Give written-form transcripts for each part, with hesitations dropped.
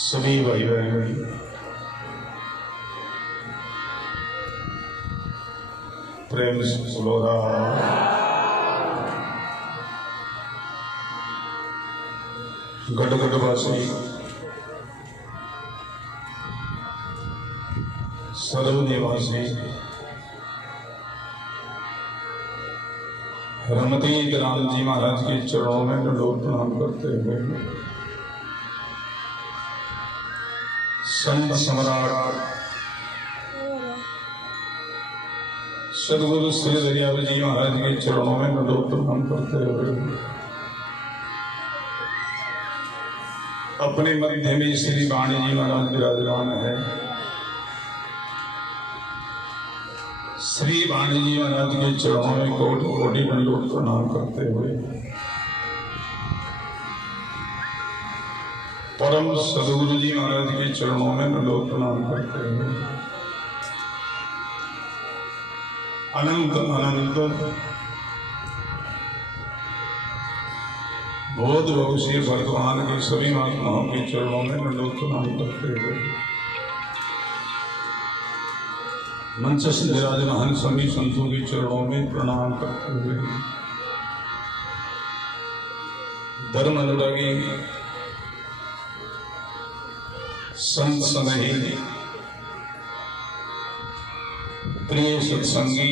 सभी भाई बहन प्रेम से बोलो गढ़गढ़वासी सर्व निवासी रमती राम जी महाराज के चरणों में दंडोत प्रणाम करते हुए संत सम्राट सदगुरु श्री दरियावी जी महाराज के चरणों में दंडोत प्रणाम करते हुए अपने मध्य में श्री वाणी जी महाराज विराजमान है। श्री वाणी जी महाराज के चरणों में कोटि कोटि दंडोत प्रणाम करते हुए परम सदगुरु जी महाराज के चरणों में दंडोत प्रणाम करते हुए अनंत अनंत बहुत भविष्य वर्तमान के सभी महात्माओं के चरणों में दंडवत प्रणाम करते हुए मंच से विराजमान सभी संतों के चरणों में प्रणाम करते हुए धर्म अनुरागी संत स्नेही प्रिय सत्संगी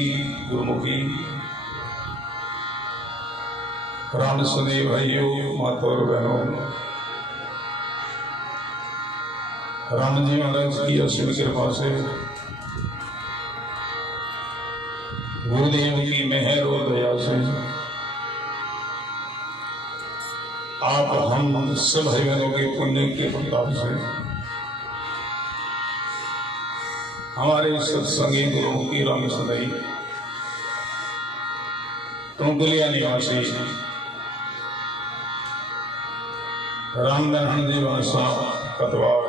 गुरुमुखी राम सुने भाइयों माता और बहनों, राम जी महाराज की असीम कृपा से गुरुदेव की मेहर और दया से आप हम सब भाई बहनों के पुण्य के प्रताप से हमारे सत्संगी गुरुओं की राम सदाई टोंकलिया निवासी रामनारायण जी वासा कतवाड़,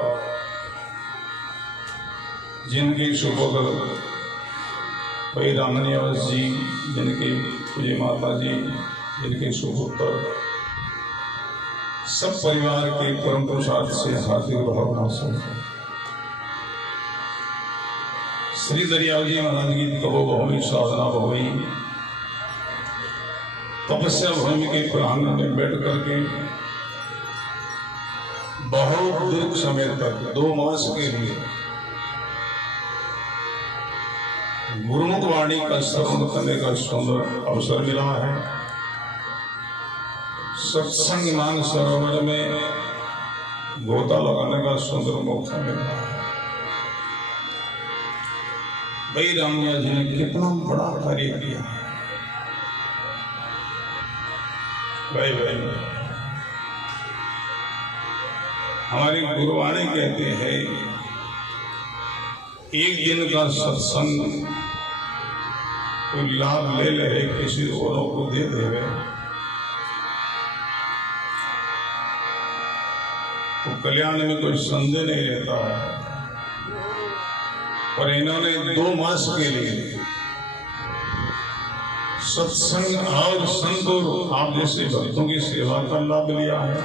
जिनकी सुपुत्र भाई रामनिवास जी, जिनकी पूज्य माता जी, जिनके सुपुत्र सब परिवार के परम पुरुषार्थ से हार्दिक भावना से श्री दरियाव जी महाराज की तपोभूमि साधना भूमि तपस्या भूमि के प्रांगण में बैठ करके बहुत दीर्घ समय तक 2 मास के लिए गुरुमुख वाणी का श्रवण करने का सुंदर अवसर मिला है। सत्संग मान सरोवर में गोता लगाने का सुंदर मौका मिला है। भाई रामया जी ने कितना बड़ा कार्य किया है। भाई भाई हमारे गुरुवाणी कहते हैं एक दिन का सत्संग कोई लाभ ले ले किसी औरों को दे देवे तो कल्याण में कोई संदेह नहीं रहता है। पर इन्होंने 2 मास के लिए सत्संग और संत और आप जैसे भक्तों की सेवा का लाभ लिया है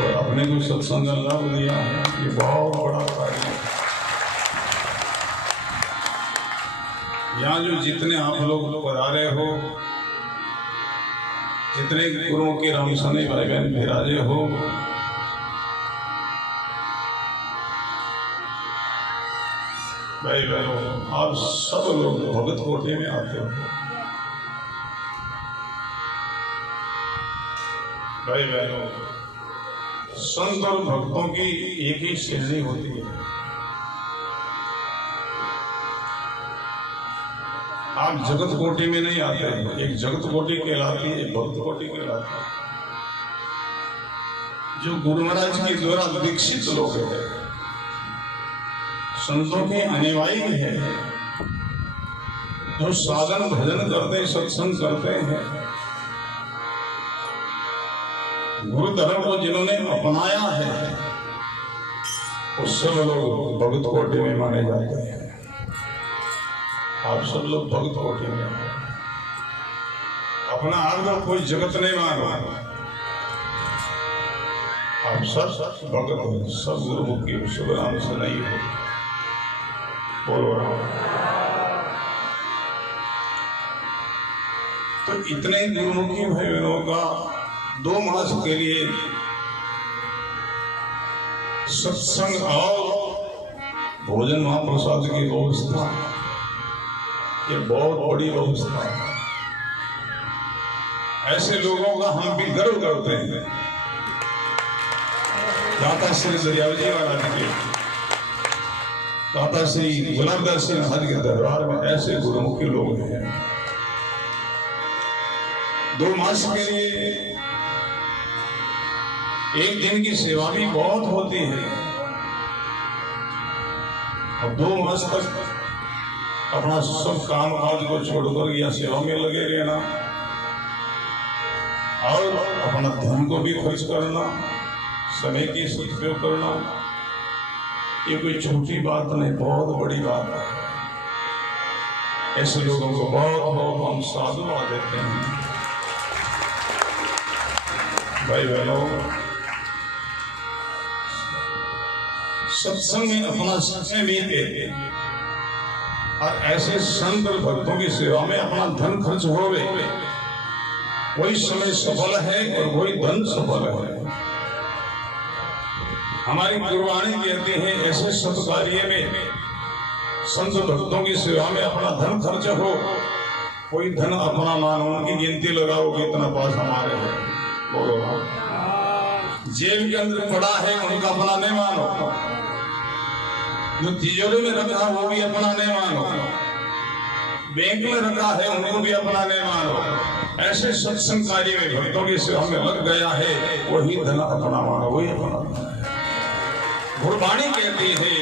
और अपने को सत्संग का लाभ दिया है। ये बहुत बड़ा कार्य है। यहाँ जो जितने आप लोग पधारे हो, जितने गुरुओं के राम सने भाई बहन विराजे हो, भाई बहनों, आप सब लोग भगत कोटे में आते हो। भाई बहनों, संत और भक्तों की एक ही श्रेणी होती है। आप जगत कोटि में नहीं आते हैं। एक जगत कोटि कहलाती है, एक भक्त कोटि कहलाती है। जो गुरु महाराज के द्वारा दीक्षित लोग हैं, संतों के अनुयायी है, जो साधन भजन करते सत्संग करते हैं, गुरु धर्म को जिन्होंने अपनाया है, वो सब लोग भगत कोटि में माने जाते हैं। आप सब लोग भगत कोटि में अपना आप कोई जगत नहीं मानो, आप सब भगत हो, सब गुरुमुखी शुभ नाम से नहीं हो। बोलो तो इतने गुरुमुखी भाई बहनों का 2 मास के लिए सत्संग और भोजन महाप्रसाद की व्यवस्था, ये बहुत बड़ी व्यवस्था है। ऐसे लोगों का हम भी गर्व करते हैं। दाता श्री दरियाव जी महाराज के, दाता श्री गुलाबदास सिंह महाराज के दरबार में ऐसे गुरुमुखी लोग हैं। 2 मास के लिए एक दिन की सेवा भी बहुत होती है और 2 मास तक अपना सब काम काज को छोड़कर या सेवा में लगे रहना और अपना धन को भी खर्च करना, समय की सदुपयोग करना, ये कोई छोटी बात नहीं, बहुत बड़ी बात है। ऐसे लोगों को बहुत बहुत हम साधुवाद देते हैं। भाई बहनों, सत्संग में अपना समय बीते और ऐसे संत भक्तों की सेवा में अपना धन खर्च हो गए, वही समय सफल है और वही धन सफल है। हमारी गुरुवाणी कहते हैं ऐसे सत्कार्य में संत भक्तों की सेवा में अपना धन खर्च हो, कोई धन अपना मानो, उनकी गिनती लगाओ कि इतना पास हमारे है, बोलो। जेब के अंदर पड़ा है उनका अपना नहीं मानो, जो तिजोरी में रखा वो भी अपना नहीं मानो, बैंक में रखा है उनको भी अपना नहीं मानो। ऐसे सत्संग कार्य में भक्तों की सेवा में लग गया है, वही धन अपना मानो, वही अपना। गुरबाणी कहती है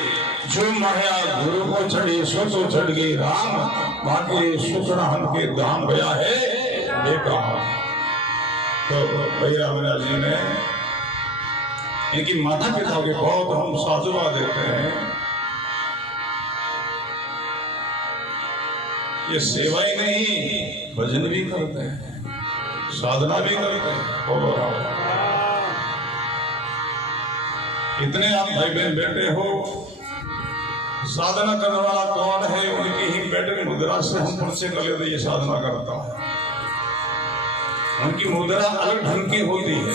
जो माया गुरु को चढ़ी सो तो चढ़ गई राम, बाकी सुखराम के धाम गया है देखा। तो भैया मीरा जी ने इनकी माता पिता के बहुत हम साधुवाद देते हैं। ये सेवा ही नहीं, भजन भी करते हैं, साधना भी करते हैं। इतने आप भाई बहन बैठे हो, साधना करने वाला कौन है? उनकी ही बैठक मुद्रा से हम परिचय कर लेते, ये साधना करता है। उनकी मुद्रा अलग ढंग की होती है,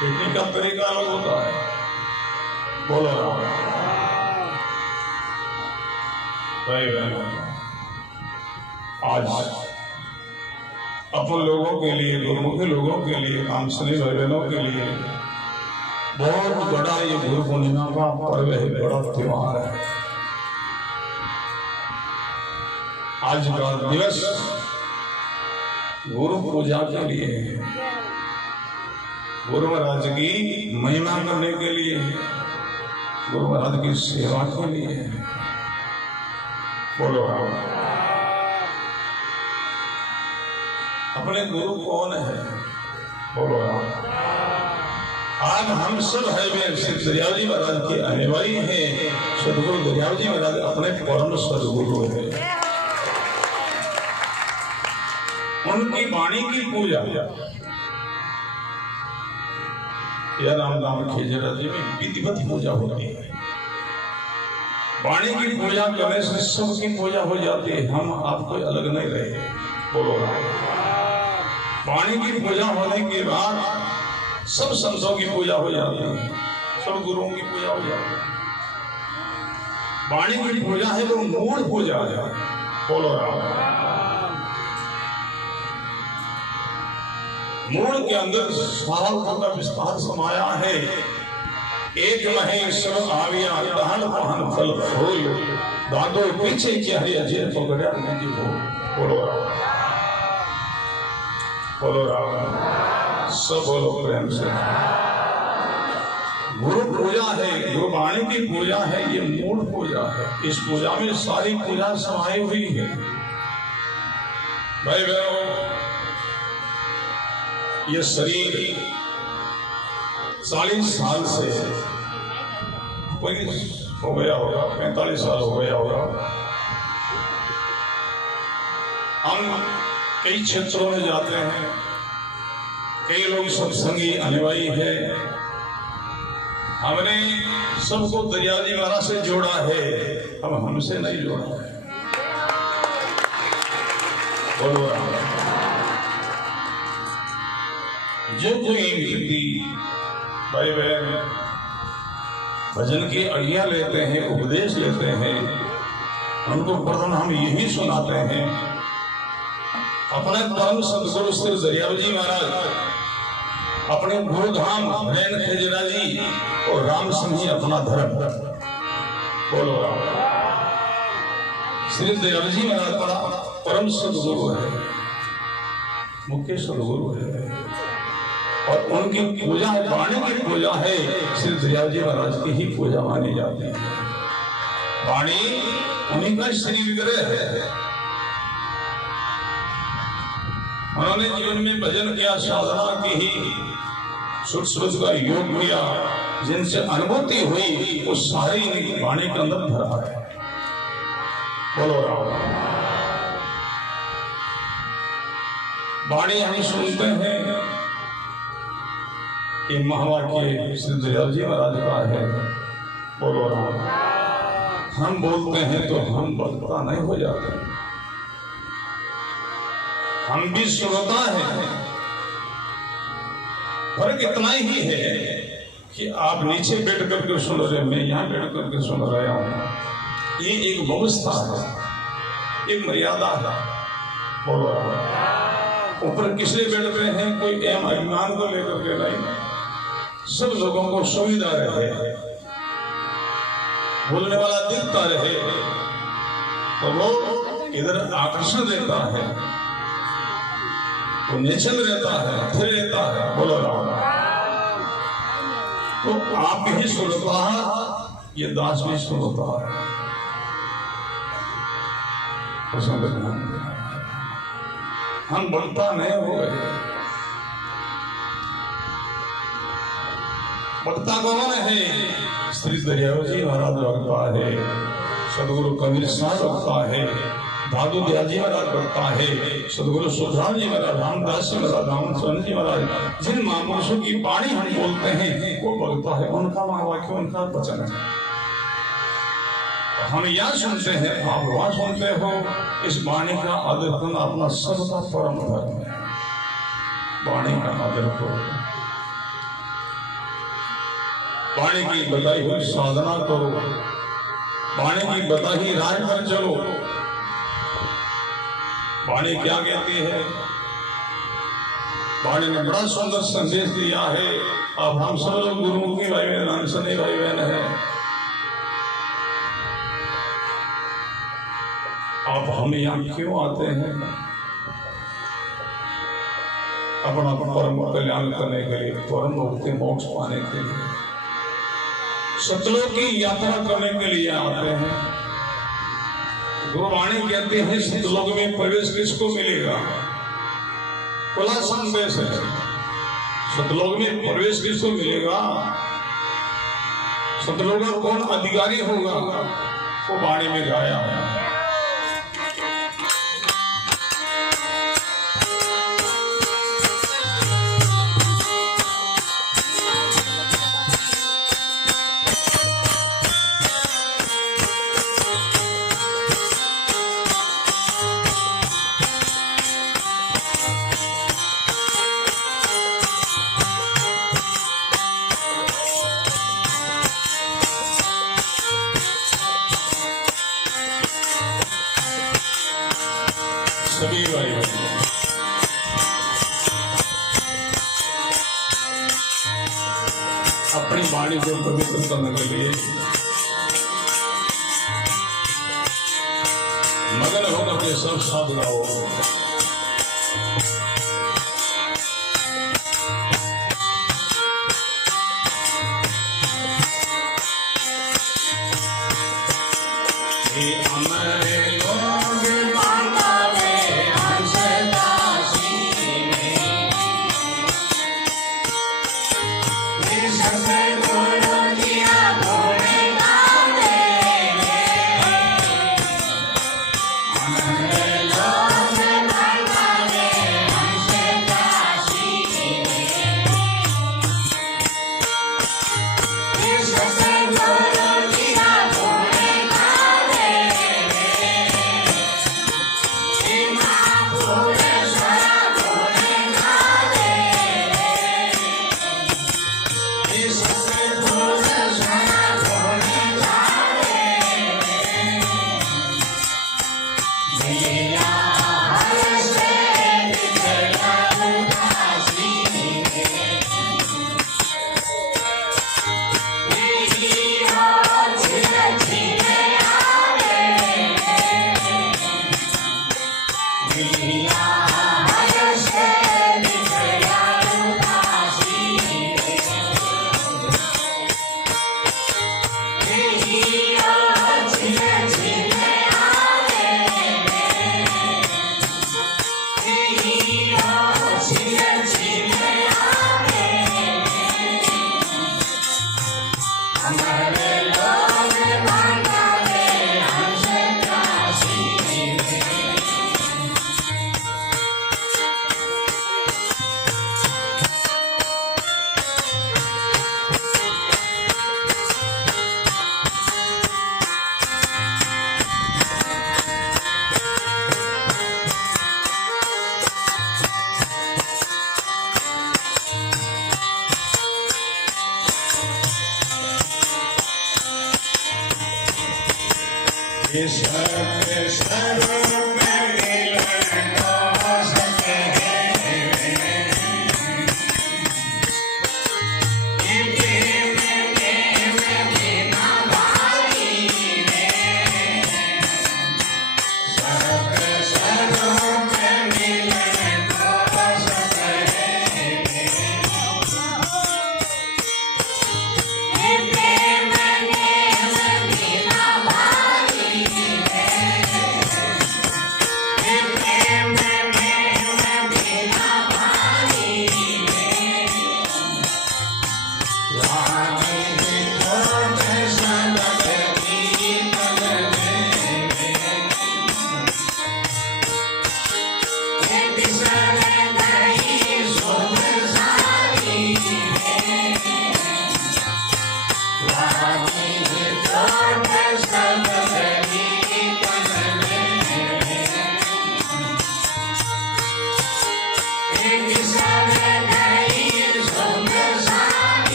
बैठने का तरीका अलग होता है। बोलो भाई बहन, आज अपन लोगों के लिए, गुरुमुखी लोगों के लिए, कामसनी भाई बहनों के लिए बहुत बड़ा ये गुरु पूर्णिमा का पर्व है, बड़ा त्योहार है। आज का दिवस गुरु पूजा के लिए है, गुरु महाराज की महिमा करने के लिए, गुरु महाराज की सेवा के लिए है। बोलो अपने गुरु कौन है? बोलो। आज हम सब है श्री दरियाव जी महाराज के अनुयायी हैं। सदगुरु दरियाव जी महाराज अपने परम सदगुरु है। उनकी वाणी की पूजा या रामधाम खेजरा जी में विधिवत पूजा होती है। वाणी की पूजा करने से सबकी पूजा हो जाती है, हम आपको अलग नहीं रहे। बोलो वाणी की पूजा होने के बाद सब संतों की पूजा हो जाती है, सब गुरुओं की पूजा हो जाती है। वाणी की पूजा है वो मूल पूजा है। बोलो मूल के अंदर सारा का विस्तार समाया है। एक महेश्वर आविया दहन पहन फल फूल, दादो पीछे क्या है अजय पकड़ा नहीं हो। बोलो बोलो सब बोलो प्रेम से। गुरु पूजा है, गुरुवाणी की पूजा है, ये मूल पूजा है। इस पूजा में सारी पूजा समाई हुई है। भाई बहनों, ये शरीर 40 साल से कोई हो गया होगा, 45 साल हो गया होगा। हम कई क्षेत्रों में जाते हैं, कई लोग सत्संगी अनुयायी है। हमने सबको दरियाव जी महाराज से जोड़ा है, अब हमसे नहीं जोड़ा है। बोलो जो कोई व्यक्ति भाई बहन भजन की आज्ञा लेते हैं, उपदेश लेते हैं, उनको प्रथम हम यही सुनाते हैं। अपने परम सदगुरु श्री दरियाव जी महाराज, अपने गुरुधाम नैन खेजरा जी और राम सिंह ही अपना धर्म। बोलो श्री दरियाव जी महाराज बड़ा परम सदगुरु है, मुख्य सदगुरु है, और उनकी पूजा वाणी की पूजा है। श्री दरियाव जी महाराज की ही पूजा मानी जाती है। वाणी उन्हीं का श्री विग्रह है। उन्होंने जीवन में भजन किया, साधना की ही सुर का योग किया, जिनसे अनुभूति हुई वो सारी वाणी के अंदर भरा है। बोलो वाणी हम सुनते हैं, ये महावाक्य श्री दयाल जी महाराज का है, बोलो राम। हम बोलते हैं तो हम वक्ता नहीं हो जाते, हम भी श्रोता हैं। फर्क इतना ही है कि आप नीचे बैठ करके सुन रहे, मैं यहाँ बैठ करके सुन रहा हूँ। ये एक व्यवस्था है, एक मर्यादा है, बोलो राम। ऊपर किसलिए बैठ रहे हैं? कोई एम अभिमान को लेकर के नहीं, सब लोगों को सुविधा रहे, बोलने वाला दिखता रहे तो वो इधर आकर्षण देता है, वो निश्चल रहता है, स्थिर रहता है, बोलो राम। तो आप ही सुनता है, ये दास भी सुनता है, हम बनता नहीं हो गए। वक्ता कौन है? श्री दयाल जी महाराज वक्ता है, सदगुरु कबीर साहब वक्ता है, दादू दयाल जी महाराज वक्ता है, सदगुरु सुखराम जी महाराज, रामदास जी महाराज, रामचंद्र जी महाराज, जिन महापुरुषों की वाणी हम बोलते हैं वो वक्ता है, उनका महावाक्य, उनका वचन है। हम यहाँ सुनते हैं, आप वहां सुनते हो। इस वाणी का आदर करना अपना सबका परम धर्म है। वाणी का आदर करो, वाणी की बताई हुई साधना करो, वाणी की बताई राज पर चलो। वाणी क्या कहती है? वाणी ने बड़ा सुंदर संदेश दिया है। अब हम सब लोग गुरुमुखी भाई बहन, अनसनी भाई बहन है, अब हम यहाँ क्यों आते हैं? अपना परम कल्याण करने के लिए, परम मुक्ति मोक्ष पाने के लिए, सतलोक की यात्रा करने के लिए आते हैं। गुरुवाणी कहते हैं सतलोक में प्रवेश किसको मिलेगा? खुला संदेश है, सतलोक में प्रवेश किसको मिलेगा? सतलोक का कौन अधिकारी होगा? वो वाणी में गाया है। सभी भाई अपनी वाणी को पवित्र करने के लिए मगन होकर के सब साधना हो। Yeah. सत्य स्वरूप मिलन को सके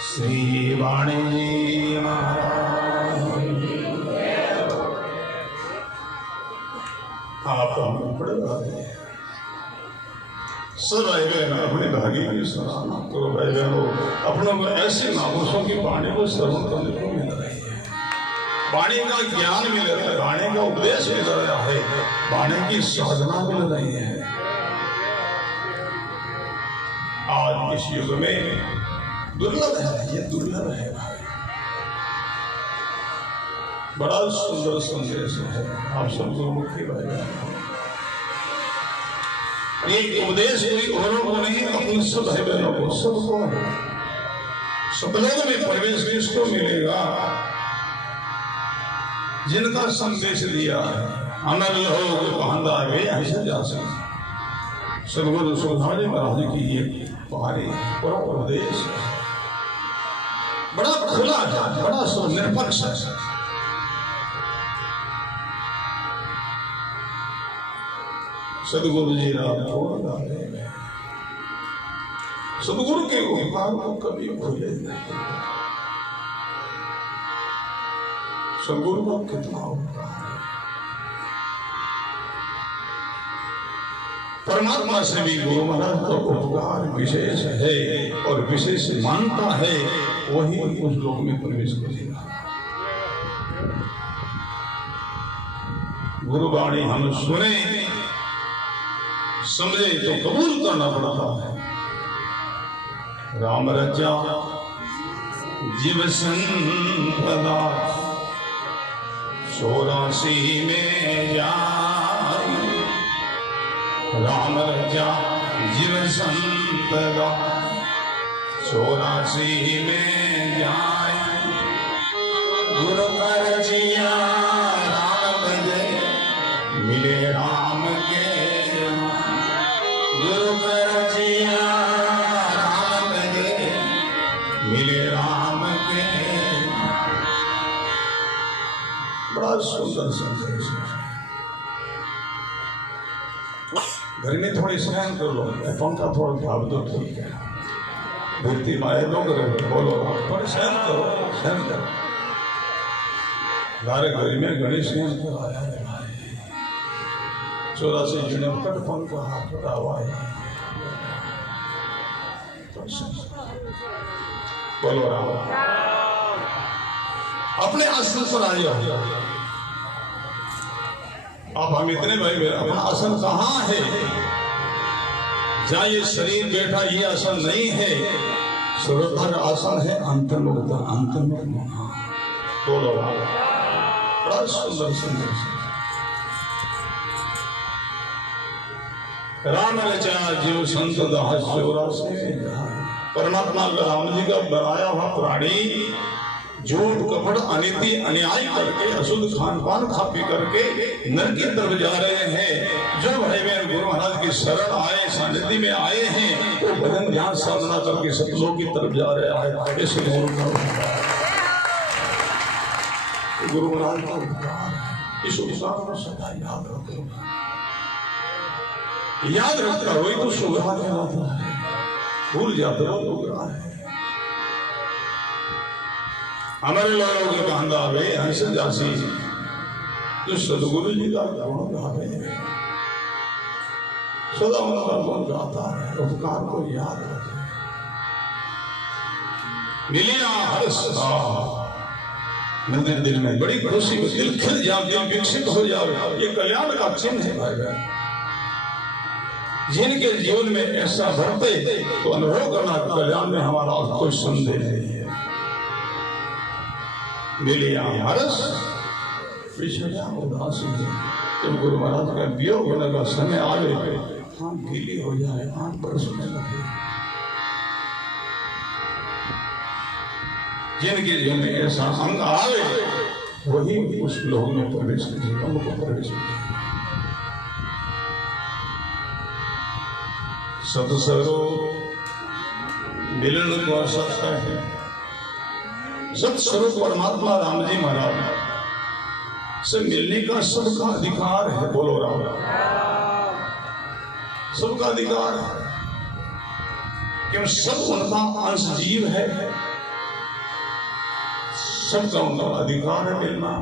श्री वाणी जी महाराज आप हम पढ़ रहे हैं। सर अपने भागी की सराहना करो भाई बहनों, अपनों को ऐसे महापुरुषों की वाणी को श्रवण करने को मिल रही है, वाणी का ज्ञान मिल रहा है, वाणी का उपदेश मिल रहा है, वाणी की साधना मिल रही है। आज इस युग में दुर्लभ है, ये दुर्लभ है भाई। बड़ा सुंदर संदेश है आप सब गुरुमुखी भाई। ये उपदेश कोई औरों को नहीं, अपने सब भाई बहनों को, सबको, सब लोगों में प्रवेश किसको मिलेगा? जिनका संदेश दिया अमर लोग कहता है ऐसे जा सकते। सदगुरु सुधारी महाराज की ये पारी और उपदेश बड़ा खुला है, बड़ा निरपक्ष है। सदगुरु जी राम सदगुरु के उपकार को कभी भूले नहीं। सदगुरु का कितना उपकार है, परमात्मा से भी गुरु महाराज का उपकार विशेष है और विशेष मानता है, वही उस लोक में प्रवेश करेगा। गुरुवाणी हम सुने समझे तो कबूल करना पड़ता है। राम रचा जीव संपदा 84 में जाई, राम रचा जीव संपदा 84 में जाए। गुरु कर जिया राम भजे मिले राम के, गुरु कर जिया राम भजे बड़ा सुंदर संदेश। घर में थोड़ी सहन कर लो, पंखा थोड़ा भाव दो, ठीक है। धरती माए लोग बोलो थोड़ी सहन करो, सहन करो। हमारे घर में गणेश सहन कराया है भाई, 84 जने कट पंखा हाथ उठावा है। बोलो राम। अपने आसन पर आए हो आप, हम इतने भाई अपना आसन कहाँ है? जहाँ ये शरीर बैठा ये आसन नहीं है, सर्वोत्तर आसन है अंतर्मुख। बोलो बड़ा सुंदर संदेश। राम रचा जीव संत दास परमात्मा राम जी का बनाया हुआ प्राणी झूठ कपट अनिति अन्याय करके अशुद्ध खान पान खा पी करके नरक की तरफ जा रहे हैं। जो भाई बहन गुरु महाराज की शरण आए, सानिध्य में आए हैं, वो भजन ध्यान साधना करके सतलोक की तरफ जा रहे हैं। ऐसे गुरु महाराज का उपकार, इस उपकार को सदा याद रखो। याद रखता वही तो सुगरा कहलाता है, भूल जाते हो तो गुमराह है। हमारे लोगों के कहना है हंस जासी जो सदगुरु जी का गुण गावे, सदा उनका गुण गाता है, उपकार को याद रखे। मिलिया हर्ष मंदिर दिल में बड़ी खुशी, दिल खिल जाए, दिल विकसित हो जाए, ये कल्याण का चिन्ह है भाई बहन। जिनके जीवन में ऐसा भरते तो अनुभव करना कल्याण में हमारा कोई संदेह नहीं है। मिलिया हर्ष विषया उदासी, जब गुरु महाराज का वियोग होने का समय आवे, आँख गीली हो जाए, आँख बरसने लगे। जिनके जीवन में ऐसा अंग आवे वही उस लोग में प्रवेश करेगा, उनको प्रवेश करेगा। सत्स्वरूप मिलन को सकता है। सत्स्वरूप परमात्मा राम जी महाराज से मिलने का सबका अधिकार है। बोलो राम, सबका अधिकार है, क्यों सब उनका अंश जीव है, सबका उनका अधिकार है मिलना,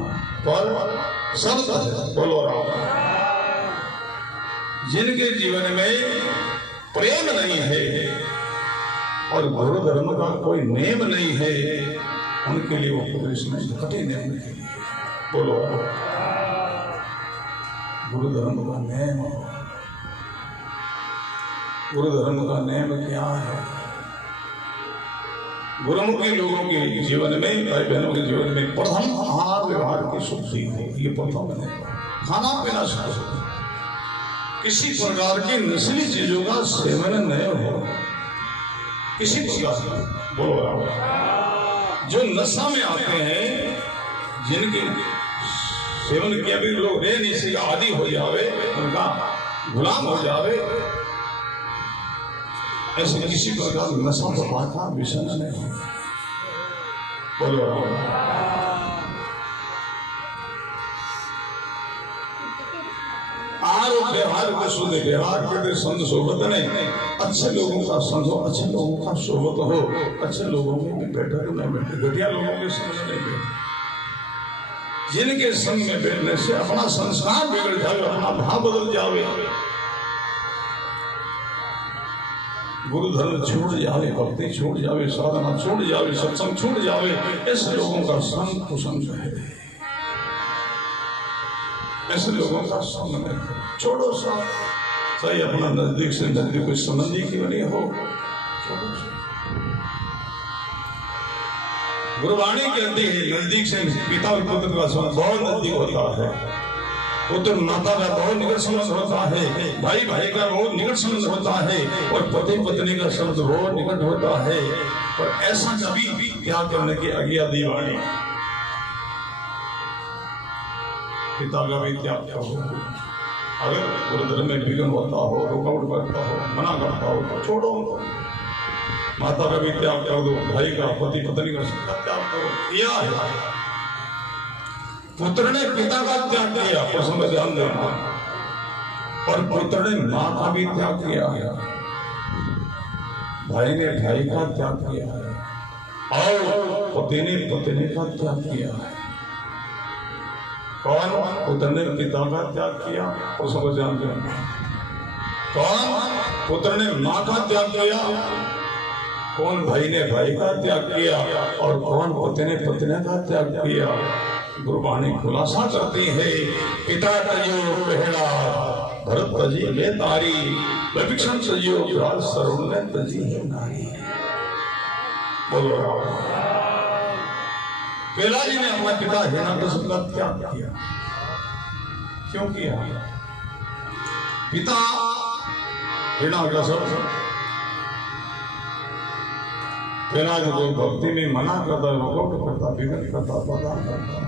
पर सब बोलो राम। जिनके जीवन में प्रेम नहीं है और गुरु धर्म का कोई नेम नहीं है, उनके लिए वो प्रवेश नहीं, कठिन नेम के लिए। बोलो गुरु धर्म का नेम, गुरु धर्म का नेम क्या है? गुरुमुखी लोगों के जीवन में, भाई बहनों के जीवन में प्रथम आहार व्यवहार की शुद्धि हो, ये प्रथम है। खाना पीना शुद्ध, किसी प्रकार की नस्ली चीजों का सेवन नहीं हो, किसी प्रकार। बोलो जो नशा में आते हैं, जिनके सेवन किया भी लोग रह नहीं सके, आदि हो जावे, उनका गुलाम हो जावे, ऐसे किसी प्रकार नशा प्रभाव का विषय नहीं हो। बोलो व्यवहार के शुद्ध व्यवहार के संग सोबत नहीं, अच्छे लोगों का संग हो, अच्छे लोगों का सोबत हो, अच्छे लोगों में भी बैठे तो नहीं बैठे, घटिया लोगों के संग नहीं बैठे। जिनके संग में बैठने से अपना संस्कार बिगड़ जावे, अपना भाव बदल जावे, गुरु धर्म छूट जावे, भक्ति छूट जावे, साधना छूट जावे, सत्संग छूट जावे, ऐसे लोगों का संग कुसंग है। ऐसे लोगों का संग नहीं छोड़ो। सही अपना नजदीक से नजदीक कोई संबंधी क्यों नहीं हो, गुरुवाणी कहती है नजदीक से पिता और पुत्र का संबंध बहुत नजदीक होता है, पुत्र माता का बहुत निकट संबंध होता है, भाई भाई का बहुत निकट संबंध होता है, और पति पत्नी का संबंध बहुत निकट होता है। और ऐसा कभी त्याग करने की आज्ञा दी वाणी, पिता का भी त्याग करो। अगर गुरु धर्म में विघ्न होता हो, रुकावट करता हो, मना करता हो तो छोड़ो। माता का भी त्याग कर दो, भाई का, पति पत्नी का सबका त्याग करो, किया है। पुत्र ने पिता का त्याग किया, प्रसंग ध्यान देना, और पुत्र ने मां का भी त्याग किया है, भाई ने भाई का त्याग किया है, और पति ने पत्नी का त्याग किया है। कौन? पुत्र ने पिता का त्याग किया, प्रसंग ध्यान देना। कौन? पुत्र ने मां का त्याग किया, कौन? भाई ने भाई का त्याग किया, और कौन? पति ने पत्नी का त्याग किया। गुरुवाणी खुलासा करती है, पिता तजियो पहला भरत तजी ले तारी, विभीषण तजियो व्यास सरुण ने तजी है नारी। बोलो पहला जी ने अपना पिता हिरण्यकशिपु का त्याग किया। क्यों किया? पिता हिरण्यकशिपु पहला जो भक्ति में मना करता, रोक करता, विघ्न करता, बाधा करता,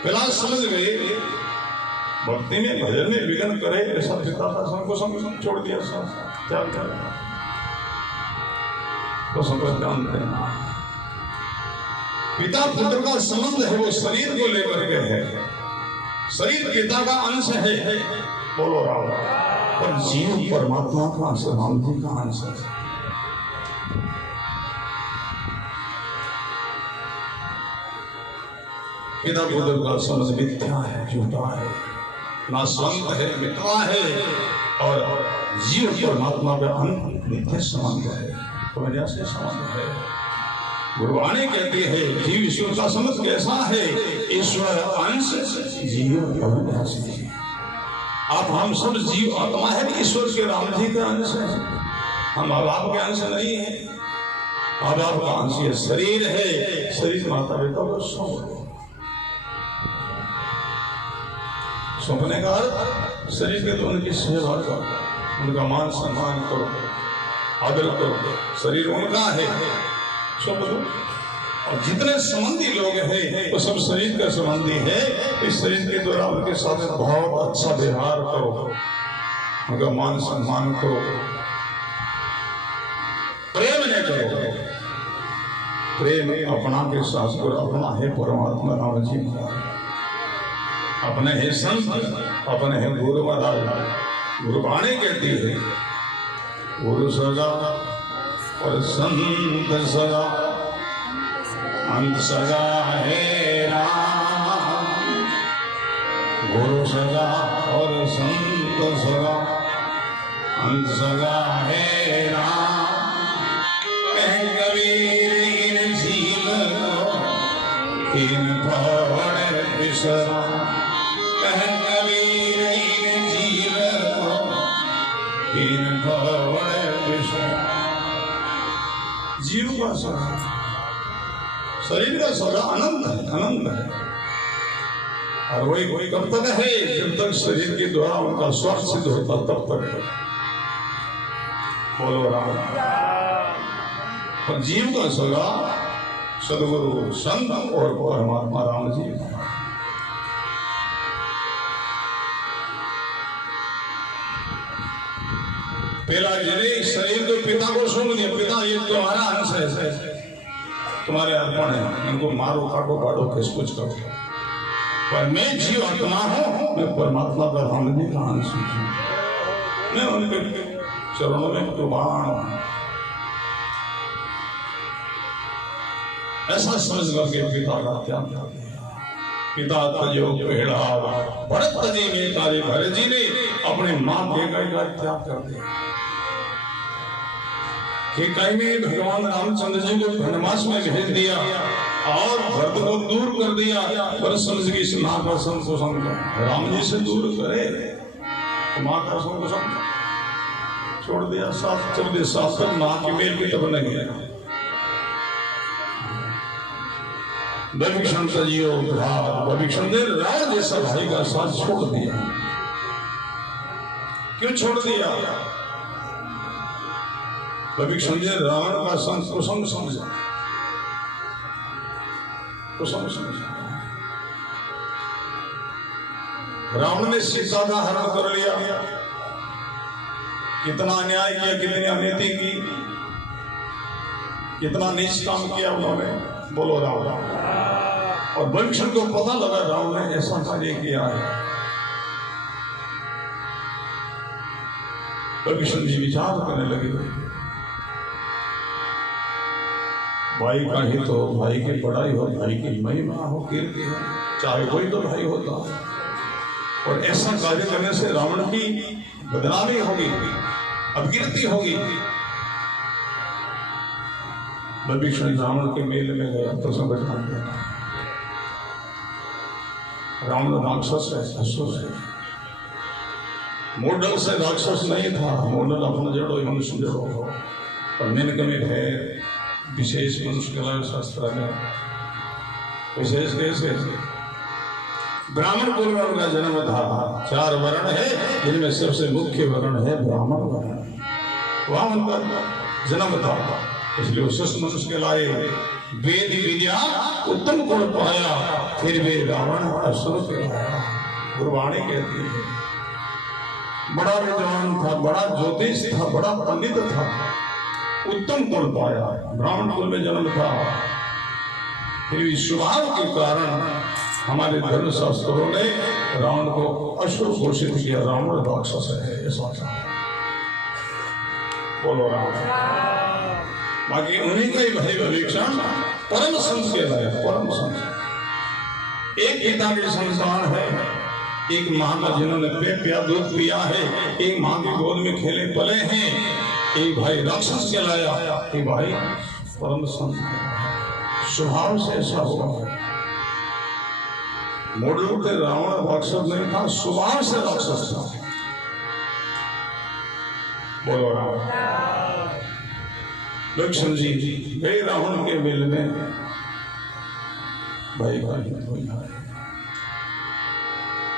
पहला समझ गए भक्ति में भजन में विघ्न करे ऐसा पिता का संग छोड़ दिया, त्याग कर तो संग ध्यान देना। पिता पुत्र का संबंध है, वो शरीर को लेकर के है, शरीर पिता का अंश है, बोलो राम, और जीव परमात्मा का अंश, राम जी का अंश है। पिता पुत्र का संबंध मिथ्या है, झूठा है, नाशवंत है, मिथ्या है, और जीव परमात्मा का नित्य संबंध है, तो से संबंध है। गुरुवाणी कहती है जीव ईश्वर का संबंध कैसा है? ईश्वर अंश जीव अविनाशी है। आप हम सब जीव आत्मा है, ईश्वर के राम जी के अंश है, हम अब आपके अंश नहीं है। अब आपका अंश ये शरीर है, शरीर माता पिता को सौंप, सौंपने का अर्थ शरीर के तो उनकी सेवा करो, उनका मान सम्मान करो, आदर करो, शरीर उनका है, सौंप दो। और जितने संबंधी लोग हैं वो सब शरीर का संबंधी है, इस शरीर के द्वारा उनके साथ बहुत अच्छा व्यवहार करो, उनका मान सम्मान करो, प्रेम नहीं करो, प्रेम अपना के साथ करो, अपना है परमात्मा राम जी महाराज, अपने है संत, अपने है गुरु महाराज। गुरुवाणी कहती है गुरु सगा और संत सगा, अंत सगा है राम, गुरु सगा और संत सगा, अंत सगा है राम। कह कबीर इन झील को इन पौड़ बिसरा, कह कबीर इन झील को इन पौड़ बिसरा। जीव का सगा, शरीर का सगा अनंत है, अनंत है, और वही कब तक है? जब तक शरीर के द्वारा उनका स्वार्थ सिद्ध होता तब तक। बोलो राम। और जीव का सगा सदगुरु संत और परमात्मा राम जी। पहला जने शरीर को पिता को सौंप दिया, पिता ये तुम्हारा अंश है, तुम्हारे अर्पण है, इनको मारो, काटो, बाड़ो, किस कुछ करो, पर मैं जीव आत्मा हूं, मैं परमात्मा का राम जी का अंश हूं, मैं उनके चरणों में कुर्बान हूं। ऐसा समझ करके पिता का त्याग कर दिया। पिता तजो पहला भरत तजी में तारे, भरत जी ने अपने मां केकई का त्याग कर दिया। केकई में भगवान रामचंद्र जी को वनवास में भेज दिया और भरत को दूर कर दिया। भरत समझ गई इस मां का संग राम जी से दूर करे, तो मां का संग छोड़ दिया, साथ चल दिया, साथ तक मां की मेल भी तब नहीं है। विभीषण तजियो भार, विभीषण ने रावण जैसा भाई का साथ छोड़ दिया। क्यों छोड़ दिया? विभीषण ने रावण का संग कुसंग समझा, कुसंग समझा। रावण ने सीता का हरण कर लिया, कितना अन्याय किया, कितनी अनिति की, कितना नीच काम किया उन्होंने। बोलो राम राम। और विभीषण को पता लगा राम ने ऐसा कार्य किया है। विभीषण जी विचार करने लगे, भाई का ही तो भाई की बड़ाई हो, भाई की महिमा हो, कीर्ति हो, चाहे कोई तो भाई होता, और ऐसा कार्य करने से रावण की बदनामी होगी, अपकीर्ति होगी। विभीषण रावण के मेले में गया तो समझ आ गया रावण राक्षस है, असुर है। मॉडल से राक्षस नहीं था, मॉडल अपना जड़ो मनुष्य जड़ो हो, और मेनके में है विशेष मनुष्य कला शास्त्र है। विशेष कैसे? ब्राह्मण कुल में उनका जन्म था। 4 वर्ण है जिनमें सबसे मुख्य वर्ण है ब्राह्मण वर्ण, वहां उनका जन्म था। इसलिए वो शिष्ट मनुष्य के लाए, वेद विद्या उत्तम गुण पाया, फिर वे रावण असुर कहलाया। गुरबाणी कहती है बड़ा विद्वान था, बड़ा ज्योतिष था, बड़ा पंडित था, उत्तम गुण पाया, ब्राह्मण कुल में जन्म था। फिर भी स्वभाव के कारण हमारे धर्म शास्त्रों ने रावण को असुर घोषित किया, रावण राक्षस है ऐसा। बोलो राम। बाकी उन्हीं का ही भाई विभीषण परम संत कहलाया, परम संत। एक पिता की संतान है, एक मां का जिन्होंने पिया दूध पिया है, एक मां की गोद में खेले पले हैं, एक भाई राक्षस कहलाया, एक भाई परम संत। स्वभाव से ऐसा हुआ है। मॉडल पे रावण राक्षस नहीं था, स्वभाव से राक्षस था। बोलो राम। लक्ष्मण जी गए रावण के मेल में, भाई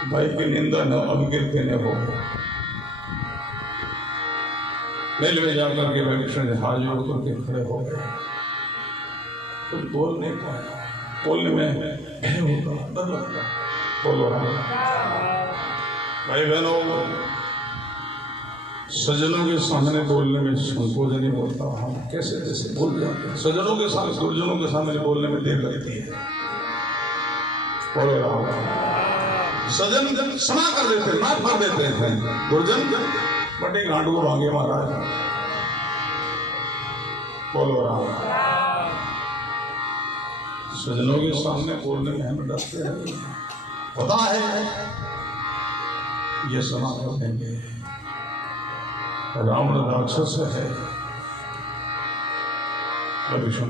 भाई की निंदा न अपकीर्ति न हो। मेल में जाकर के विभीषण हाथ जोड़ करके खड़े हो गए, कुछ बोल नहीं पाया। बोलने में भय होगा, डर लगता। बोलो राम। भाई बहनों, सज्जनों के सामने बोलने में संकोच नहीं होता, हम कैसे कैसे बोल जाते हैं। सज्जनों के सामने, दुर्जनों के सामने बोलने में देर लगती है। बोलो राम। सज्जन क्षमा कर देते, माफ कर देते हैं, दुर्जन बटे गांडू को भांगे महाराज। बोलो राम। सज्जनों के सामने बोलने में हम डरते हैं, पता है ये क्षमा कर देंगे। रावण राक्षस है, विभीषण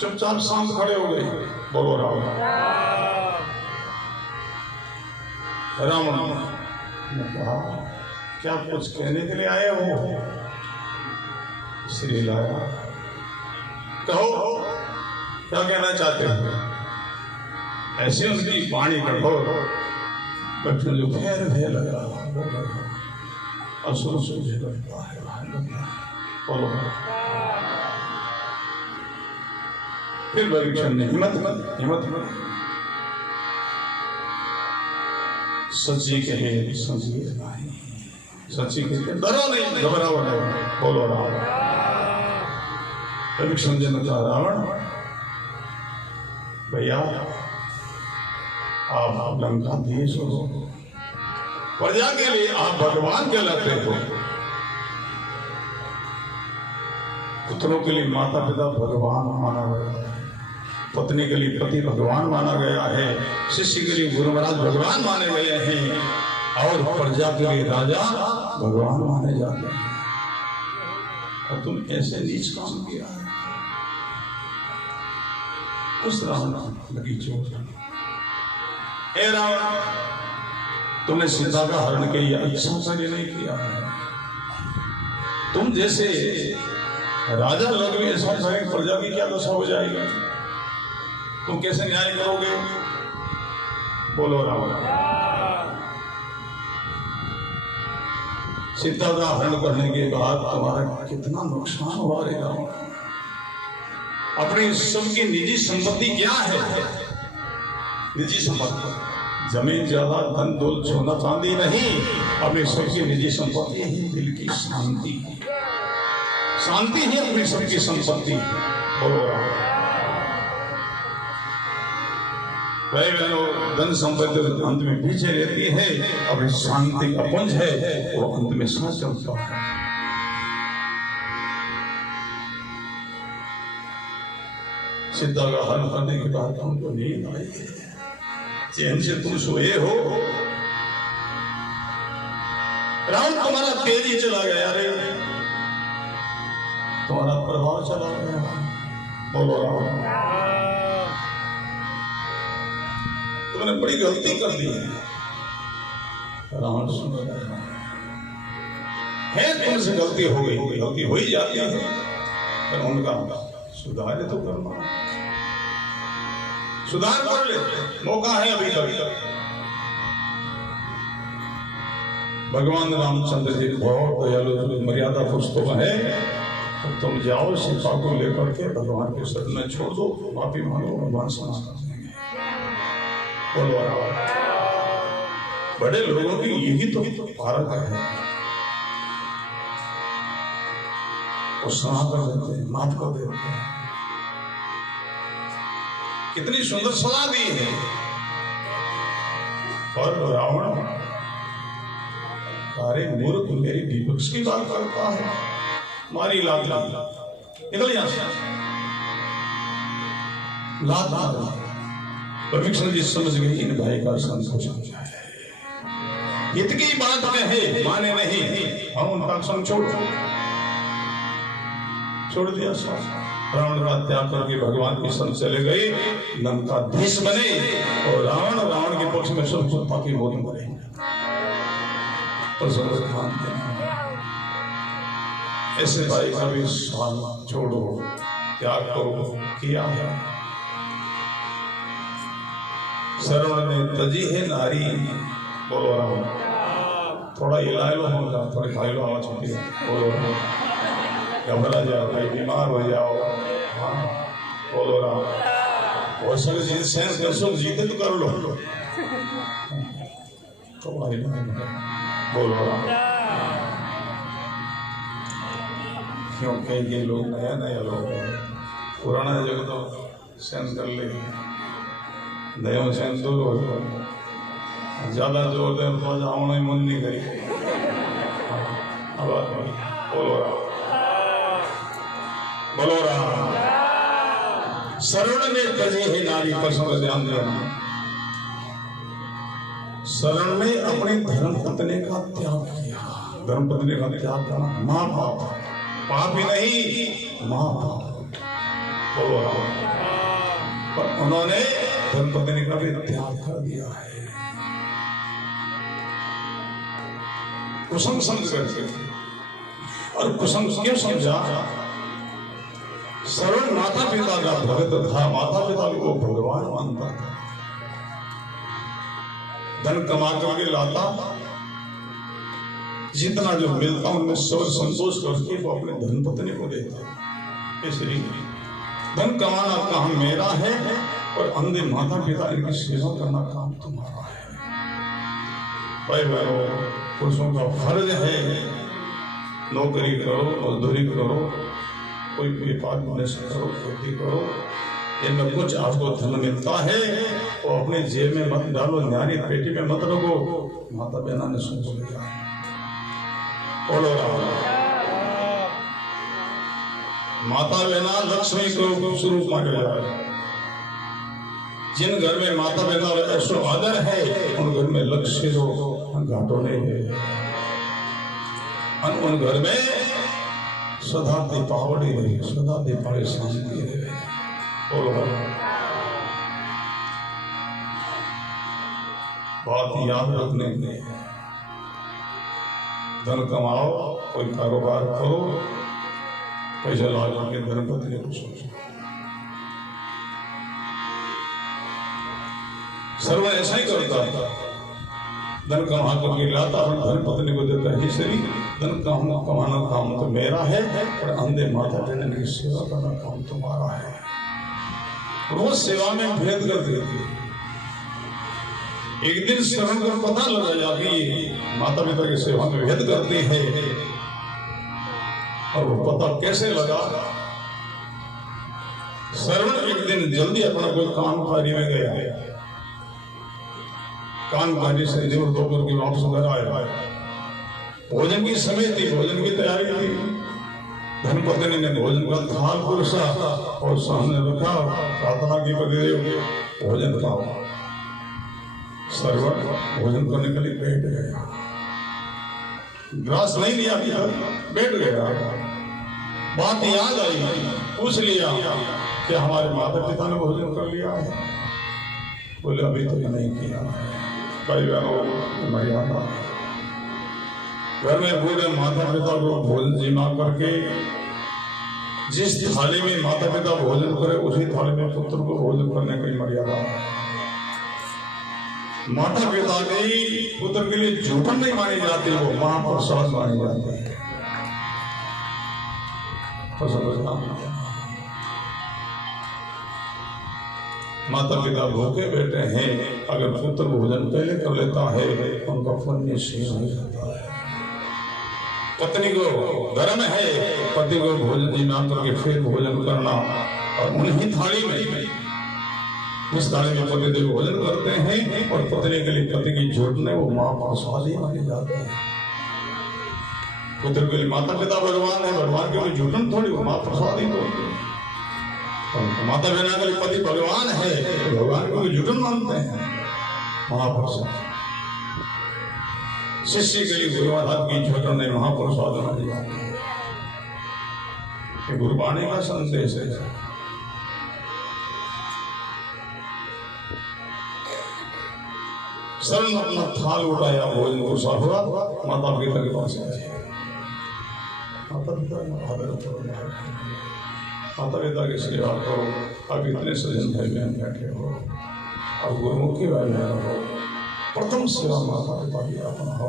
चुपचाप शांत खड़े हो गए। बोलो राम। रावण ने कहा, क्या कुछ कहने के लिए आए हो? श्री लाया, कहो क्या कहना चाहते हो? ऐसे उनकी वाणी कठोर, विभीषण जो भय लगा, असुर से लगता है। बोलो। फिर विभीषण ने हिम्मत सच्ची कहे, सच्ची कहे, डरो नहीं, घबराओ नहीं। बोलो राम। विभीषण जी ने कहा, रावण भैया आप लंका देश हो, प्रजा के लिए आप भगवान कहलाते हो। पुत्रों के लिए माता पिता भगवान माना गया है, पत्नी के लिए पति भगवान माना गया है, शिष्य के लिए गुरु महाराज भगवान माने गए हैं, और प्रजा के लिए राजा भगवान माने जाते हैं। और तुम ऐसे नीच काम किया है। उस रावण लगी चोट। हे रावण, तुमने सीता का हरण किया, अच्छा कार्य नहीं किया है। तुम जैसे राजा लोग भी ऐसा करें, प्रजा की क्या दशा हो जाएगी? तुम कैसे न्याय करोगे? बोलो रावण। सीता का हरण करने के बाद तुम्हारा कितना नुकसान हुआ रे रावण। अपनी सबकी निजी संपत्ति क्या है? निजी संपत्ति जमीन ज्यादा, धन दौलत, सोना चांदी नहीं, अपनी सबकी निजी संपत्ति ही दिल की शांति, शांति ही अपनी सबकी संपत्ति। बोलो भाई बहनों, धन संपत्ति अंत में पीछे रहती है, अपनी शांति का पुंज है वो अंत में साथ चलता है। सीता का हरण करने के बाद तुमको नींद आई है, चैन से तुम सोए हो। रावण तुम्हारा तेज ही चला गया रे, तुम्हारा प्रभाव चला गया। बोलो रावण, तुमने बड़ी गलती कर दी है। रावण सुन रहा है, तुमसे गलती हो गई, गलती हो ही जाती है, पर उनका सुधार तो करना, सुधार कर ले, मौका है अभी तक। भगवान रामचंद्र जी बहुत दयालु, मर्यादा पुरुषोत्तम है, तो तुम जाओ सीता को लेकर के भगवान के शरण में छोड़ दो, माफी मांगो, भगवान समाज कर देंगे। बोलो बड़े लोगों की यही तो भारत है, वो क्षमा कर देते हैं, माफ कर देते हैं। कितनी सुंदर सलाह दी है। और रावण अरे मूर्ख, मेरी विपक्ष की बात करता है, मारी लात, निकल यहां से, लात मार। विभीषण जी समझ गए इन भाई का संकोच समझा है, हित की बात कहे माने नहीं, हम उनका संग छोड़ दिया। रावण का त्याग करके भगवान की शरण चले गए, लंकाधीश बने, और रावण के पक्ष में सुरता की मौत मरे। तो ऐसे भाई का भी स्वान छोड़ो, त्याग करो, किया है। शरण ने तजी है नारी। बोलो रावण, थोड़ा हिला लो होगा, थोड़ी खाई लो आवाज होती है। बोलो घबरा जाओ, भाई बीमार हो जाओ। हाँ बोलो राम, वो सब जीत सहन कर सो, जीते तो कर लो। थोड़ा हिला, बोलो राम। क्योंकि ये लोग नया लोग हैं, पुराना जगह तो सहन कर ले, नया सहन दूर हो जाए, ज्यादा जोर दे तो जाओ मन नहीं करी। बोलो राम, बोलो राम। शरण में तजी है नारी, पर ध्यान देना, शरण में अपनी धर्म पत्नी का त्याग किया। धर्म पत्नी का त्याग करना माँ बाप, पाप ही नहीं, माँ बाप। बोलो राम। पर उन्होंने धर्म पत्नी का भी त्याग कर दिया है, कुसंग समझ करके। और कुसंग क्यों समझा? शरण माता पिता का भगत था, माता पिता को भगवान मानता था। धन कमा करके लाता, जितना जो मिलता उनमें सबर संतोष करके वो अपने धन पत्नी को देता। इसलिए धन कमाना काम मेरा है, और अंधे माता पिता इनकी सेवा करना काम तुम्हारा है। भाई बहनों, पुरुषों का फर्ज है नौकरी करो, मजदूरी करो, कोई व्यापार बिजनेस करो, खेती करो, इनमें कुछ आपको धन मिलता है वो अपने जेब में मत डालो, न्यारी पेटी में मत रखो। माता बहना ने सुन लिया। बोलो राम। माता बहना लक्ष्मी को स्वरूप माना जाए। जिन घर में माता बहना ऐसो आदर है, उन घर में लक्ष्मी को घाटों नहीं है। उन घर में सदा दीपावली रही, सदा दीपावली शांति रहे। बोलो बात याद रखने के, धन कमाओ, कोई कारोबार करो, पैसा लगा के धन पत्नी को सोचो। सर्व ऐसा ही करता था, धन कमा करके लाता, धन पत्नी को देता है। शरीर धन कमाना काम तो मेरा है, पर अंधे माता पिता की सेवा करना काम तुम्हारा है। रोज सेवा में भेद कर देती है। एक दिन श्रवण कर पता लगा कि माता पिता की सेवा में भेद करती है। और वो पता कैसे लगा? श्रवण एक दिन जल्दी अपना कोई काम कार्य में गया, काम कार्य से निवृत्त होकर के वापस घर आया। भोजन की समय थी, भोजन की तैयारी थी। धनपत्नी ने भोजन का थाल परोसा और सामने रखा, प्रार्थना की पतिदेव भोजन खाओ। श्रवण भोजन करने के लिए बैठ गया, ग्रास नहीं लिया, बैठ गया। बात याद आई, पूछ लिया कि हमारे माता पिता ने भोजन कर लिया है? बोले अभी तो नहीं किया है। भाई बहनों, मर्यादा, घर में बूढ़े माता पिता को भोजन जिमा करके जिस थाली में माता पिता भोजन करे उसी थाली में पुत्र को भोजन करने की मर्यादा है। माता पिता की पुत्र के लिए जूठन नहीं मानी जाती, वो महाप्रसाद मानी जाती है। तो समझना, माता पिता भूखे बैठे हैं, अगर पुत्र भोजन पहले कर लेता है उनका पुण्य शेष हो जाता है। पत्नी को धर्म है पति को भोजन जिमा करके फिर भोजन करना, और उन्हीं थाली में, इस थाली में पति देव भोजन करते हैं और पत्नी के लिए पति की झूठने वो माँ प्रसाद ही माने जाते हैं। पुत्र के लिए माता पिता भगवान है, भगवान के लिए झूठन थोड़ी, वो माँ प्रसाद ही तो। माता बहना के लिए पति भगवान है, तो भगवान को झूठन मानते हैं, महाप्रसाद। शिष्य के लिए गुरुवाद की झूठन नहीं, महाप्रसाद मानी जाती है। ये गुरुबाणी का संदेश है। सरल अपना थाल उठाया, भोजन को साफ हुआ, माता पिता के पास आए। माता पिता की सेवा करो। अब इतने सजन भाई बहन बैठे हो, अब गुरुमुखी भाई बहन हो, प्रथम सेवा माता पिता की अपना हो।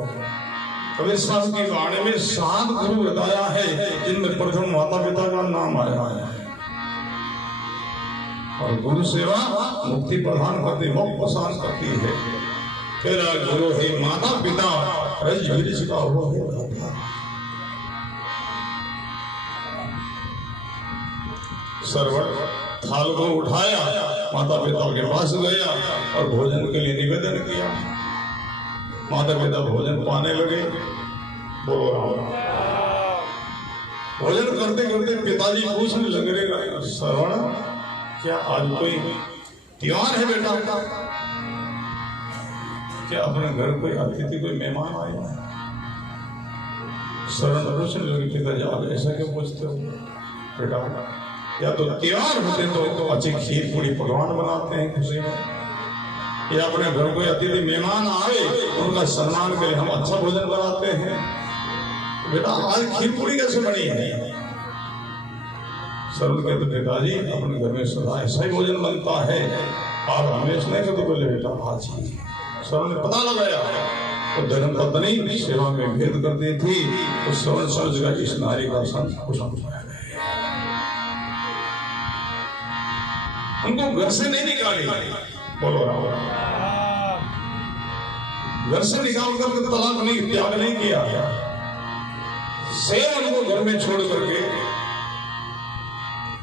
कबीर साहब की वाणी में 7 गुरु बताया है, जिनमें प्रथम माता पिता का नाम आया है। और गुरु सेवा मुक्ति प्रदान करती, मोक्ष प्रदान करती है। तेरा गुरु है माता पिता, रज गिरिश का वो है दाता। श्रवण थाल को उठाया, माता पिता के पास गया और भोजन के लिए निवेदन किया। माता पिता भोजन पाने लगे। बोलो राम। भोजन करते करते पिताजी पूछने लगे, श्रवण क्या आज कोई त्योहार है बेटा? क्या अपने घर कोई अतिथि, कोई मेहमान आया है? श्रवण पूछने लगे, पिताजी आप ऐसा क्यों पूछते हो बेटा? या तो त्योहार होते तो अच्छी खीर पूरी पकवान बनाते हैं खुशी में, या अपने घर कोई अतिथि मेहमान आए उनका सम्मान के लिए हम अच्छा भोजन बनाते हैं। बेटा आज खीर पूरी कैसे बनी है? सरल कहते पिताजी अपने घर में सदा ऐसा ही भोजन बनता है, आप हमेशा नहीं कहते। बोले बेटा आज ही। सरल ने पता लगाया तो धर्म पत्नी सेवा में भेद करती थी, तो श्रवण समझ का इस नारी का संत कुशल है। उनको घर से नहीं निकाली। बोलो राम। घर से निकाल करके तलाक नहीं, त्याग नहीं किया, सेवन को घर में छोड़ करके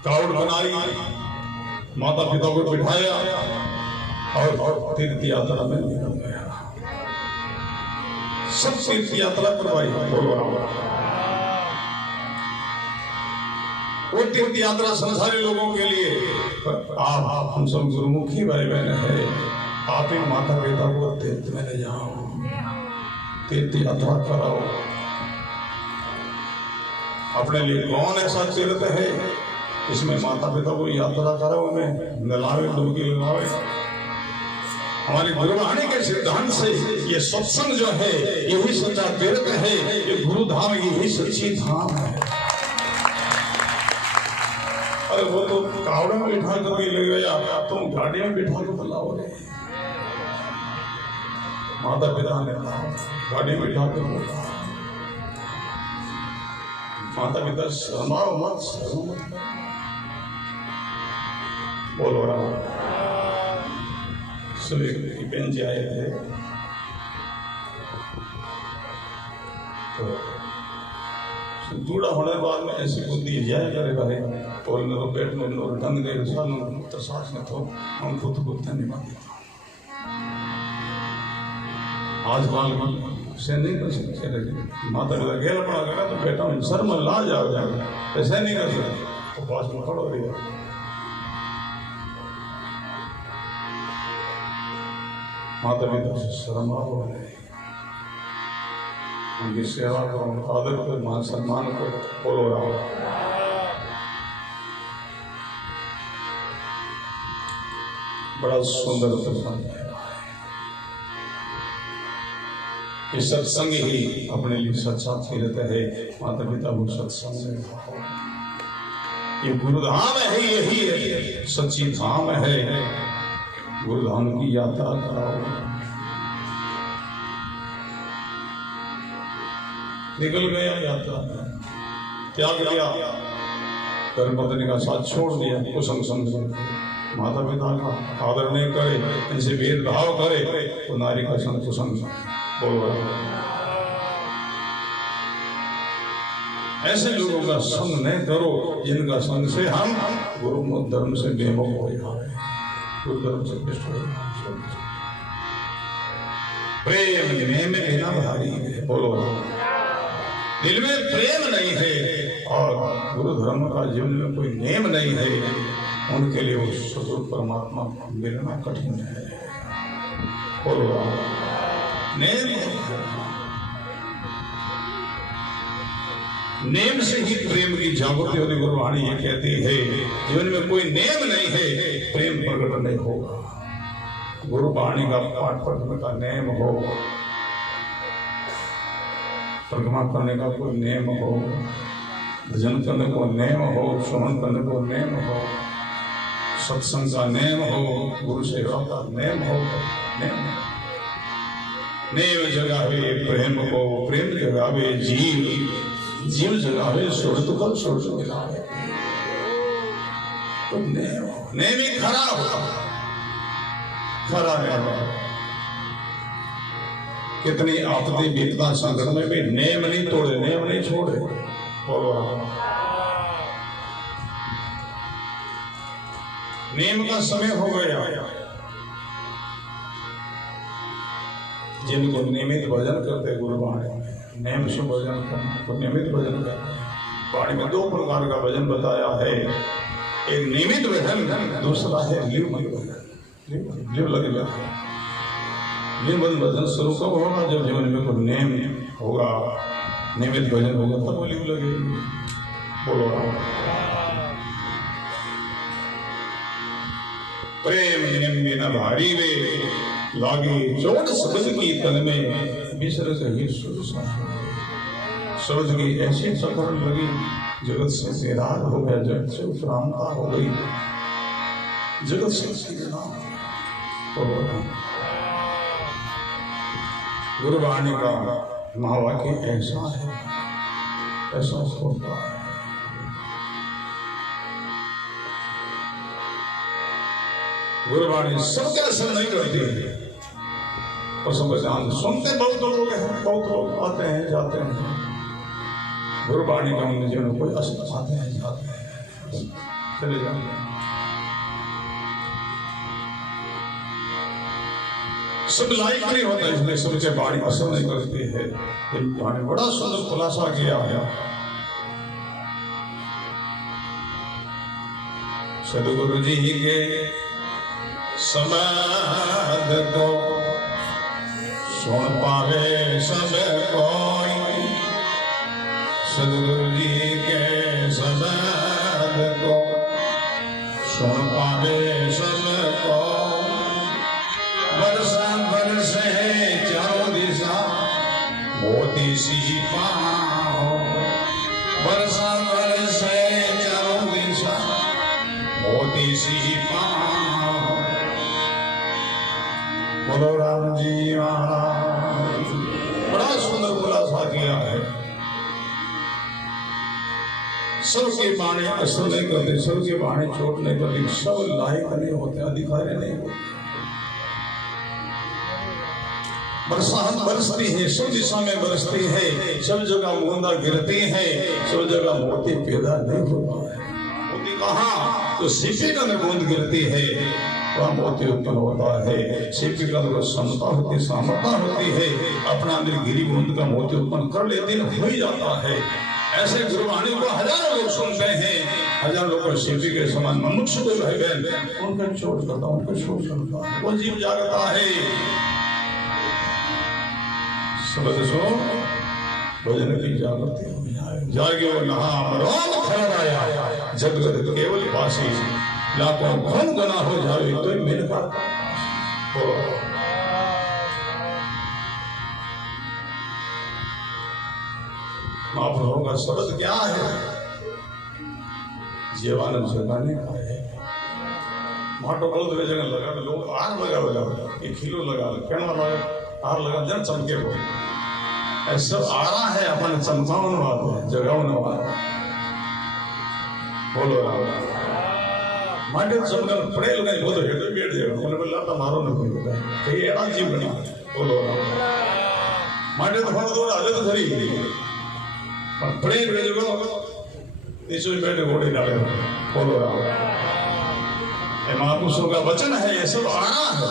कावड़ बनाई, माता पिता को बिठाया और तीर्थ यात्रा में निकल गया। सब तीर्थ यात्रा करवाई। बोलो राम। वो तीर्थ यात्रा संसारी लोगों के लिए, आप हम सब गुरुमुखी भाई बहन है, आप इन माता पिता को तीर्थ में ले जाओ, तीर्थ यात्रा कराओ। अपने लिए कौन ऐसा तीर्थ है इसमें माता पिता को यात्रा करो, उन्हें नलावे, डुबकी लगावे। हमारी गुरुवाणी के सिद्धांत से ये सत्संग जो है यही सच्चा तीर्थ है, ये गुरु धाम यही सच्ची धाम है। अरे वो तो कावड़े में बिठा कर ले गया, तुम गाड़ी में बिठा कर बुलाओ। माता पिता ने गाड़ी में बिठा कर बोला, माता पिता शर्माओ मत, शर्म मत। बोलो राम। सुबह बहन जी आए थे तो जूड़ा होने के बाद में ऐसी बुद्धि जाए करे भाई और मेरे पेट में और ढंग दे सालों तो सास में तो हम खुद को नहीं मानते आज कल से नहीं कर सकते माता पिता गेल पड़ा करा तो बेटा में शर्म ला जाओ ऐसे नहीं कर सकते तो पास में खड़ो रही माता पिता से शर्म आओ उनकी सेवा करो आदर करो मान सम्मान करो बोलो रहो बड़ा सुंदर प्रसंग है कि सत्संग ही अपने लिए सच्चा तीर्थ है माता पिता को सत्संग में ये गुरुधाम है यही है सच्ची धाम है गुरुधाम की यात्रा कराओ निकल गया यात्रा त्याग दिया धर्म पत्नी का साथ छोड़ दिया कुसंग संग माता पिता का आदर नहीं करे इनसे भेदभाव करे तो नारी का संग कुसंग बोलो ऐसे लोगों का संग नहीं करो जिनका संग से हम गुरु धर्म से बेमुख हो जाए गुरु धर्म से भ्रष्ट हो जाए प्रेम में बिना भारी है बोलो दिल में प्रेम नहीं है और गुरु धर्म का जीवन में कोई नेम नहीं है उनके लिए वो सदुर परमात्मा मिलना कठिन है बोलो नेम से ही प्रेम की जागृति होती गुरुवाणी ये कहती है जीवन में कोई नेम नहीं है प्रेम प्रकट नहीं होगा गुरुवाणी का पाठ पढ़ने का नेम हो परिक्रमा करने का कोई नेम हो भजन करने को नेम हो श्रवण करने को नेम हो सत्संग का नेम हो गुरु सेवा का नेम हो नेम जगावे प्रेम को प्रेम जगावे जीव जगावे सुरत को सुरत मिलावे तो नेम ही खरा हो खरा है कितनी आपत्ति बीतता संकट में भी नेम नहीं तोड़े नेम नहीं छोड़े बोलो नेम का समय हो गया जिनको नियमित भजन करते गुरुवाणी नेम से भजन करते नियमित भजन करते वाणी में 2 प्रकार का भजन बताया है एक नियमित भजन दूसरा है लिव लगेगा नियमित भजन शुरू कब होगा जब जीवन में कोई नेम होगा नियमित भजन होगा तब वो लिव लगेगी बोलो प्रेम नियम में न भारी वे लागे चोट शब्द की तन में बिसर गई शब्द की ऐसी चक्कर लगी जगत से बेरार हो गया जगत से उपरामता हो गई जगत से गुरुवाणी का महावाक्य ऐसा है ऐसा होता है गुरुवाणी सबके असर नहीं करती है और समझान सुनते बहुत लोग हैं बहुत लोग आते हैं जाते हैं गुरुवाणी का उनके जीवन में कोई असर आते हैं जाते हैं चले जाते हैं सब लाइक नहीं होता इसलिए सबके बाणी असर नहीं करती है वाणी बड़ा सुंदर खुलासा किया है सदगुरु जी के समाध को सुन पावे सब कोई सदगुरु जी के समाध को सुन पावे सब कोई बरसा बरसे चारों दिशा मोती सी पाओ बरसा बरसे चारों दिशा मोती सी पाओ बोलो राम जी महाराज बड़ा सुंदर खुलासा किया है सबके बाणी असर नहीं करते सबके बाणी चोट नहीं करते सब लायक नहीं होते अधिकारी नहीं होते बरसात बरसती है, सब दिशा में बरसती है, सब जगह बूंदा गिरती है, सब जगह मोती पैदा नहीं होता है। मोती कहाँ? तो सीपी का बूंद गिरती है वह मोती उत्पन्न होता है। सीपी का क्षमता होती, सामर्थ्य होती है, अपना अंदर गिरी बूंद का मोती उत्पन्न कर लेते हो ही जाता है। ऐसे गुरुवाणी को हजारों लोग सुनते हैं, हजार लोग सीपी के समान मनुष्य को भाई बहन उनका चोट करता, उनका शोर करता है, वो जीव जागता है। समझ सो भजन की जागृति हो जाए, जागे वो नहा मरोम खराया, जगत केवल पासी, लाखों कौन गुना हो जाए तो मेरे पास। महाप्रभु का शब्द क्या है? जीवन जगाने का है। माटो गलत वे जगह लगा लोग आग लगा एक किलो लगा कहना लगा आग लगा जन चमके हो ऐसा आ रहा है अपन चमकावन बात है, जगावन बात। बोलो राम माटे चमकन पड़े लगे वो तो हेडो बैठ जाएगा, उन्हें बोला था मारो न कोई बोला कहीं एड़ा जीव बना। बोलो राम माटे तो बहुत दूर आले तो धरी पर पड़े बैठ जाओ नीचे बैठे घोड़े डाले। बोलो राम ये महापुरुषों का वचन है, ये सब आना है।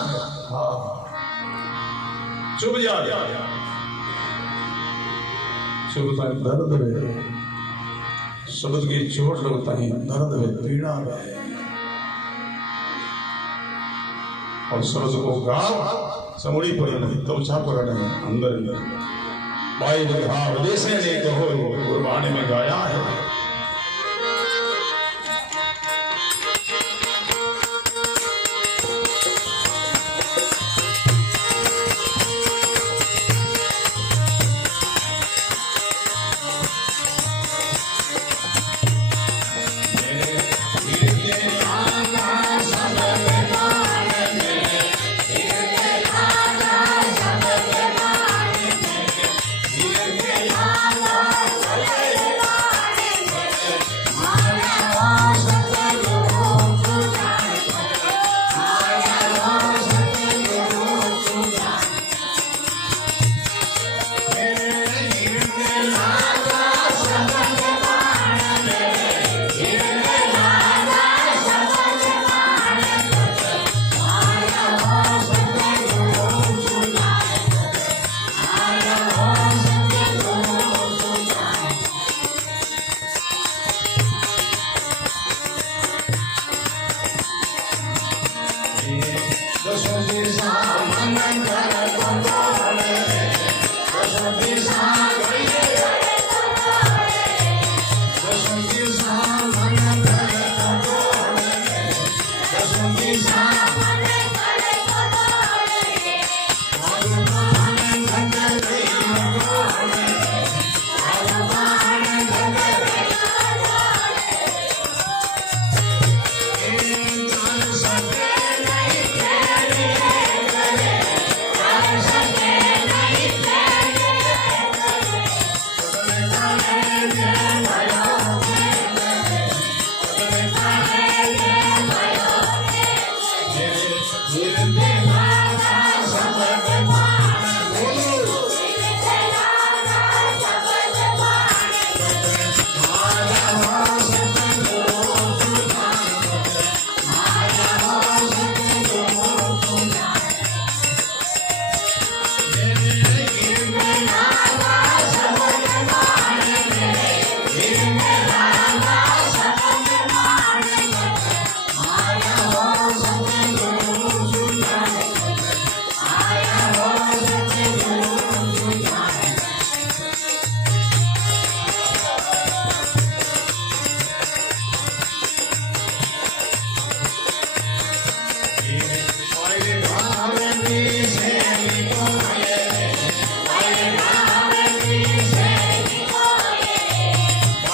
हाँ चुप जा चुपता दर्द है, शब्द की चोट लगता है, दर्द है, पीड़ा है। और शब्द को गाओ समूड़ी पर नहीं, तोछा पर नहीं, अंदर भाई भाव जैसे ने कहो गुरबाणी में गाया है।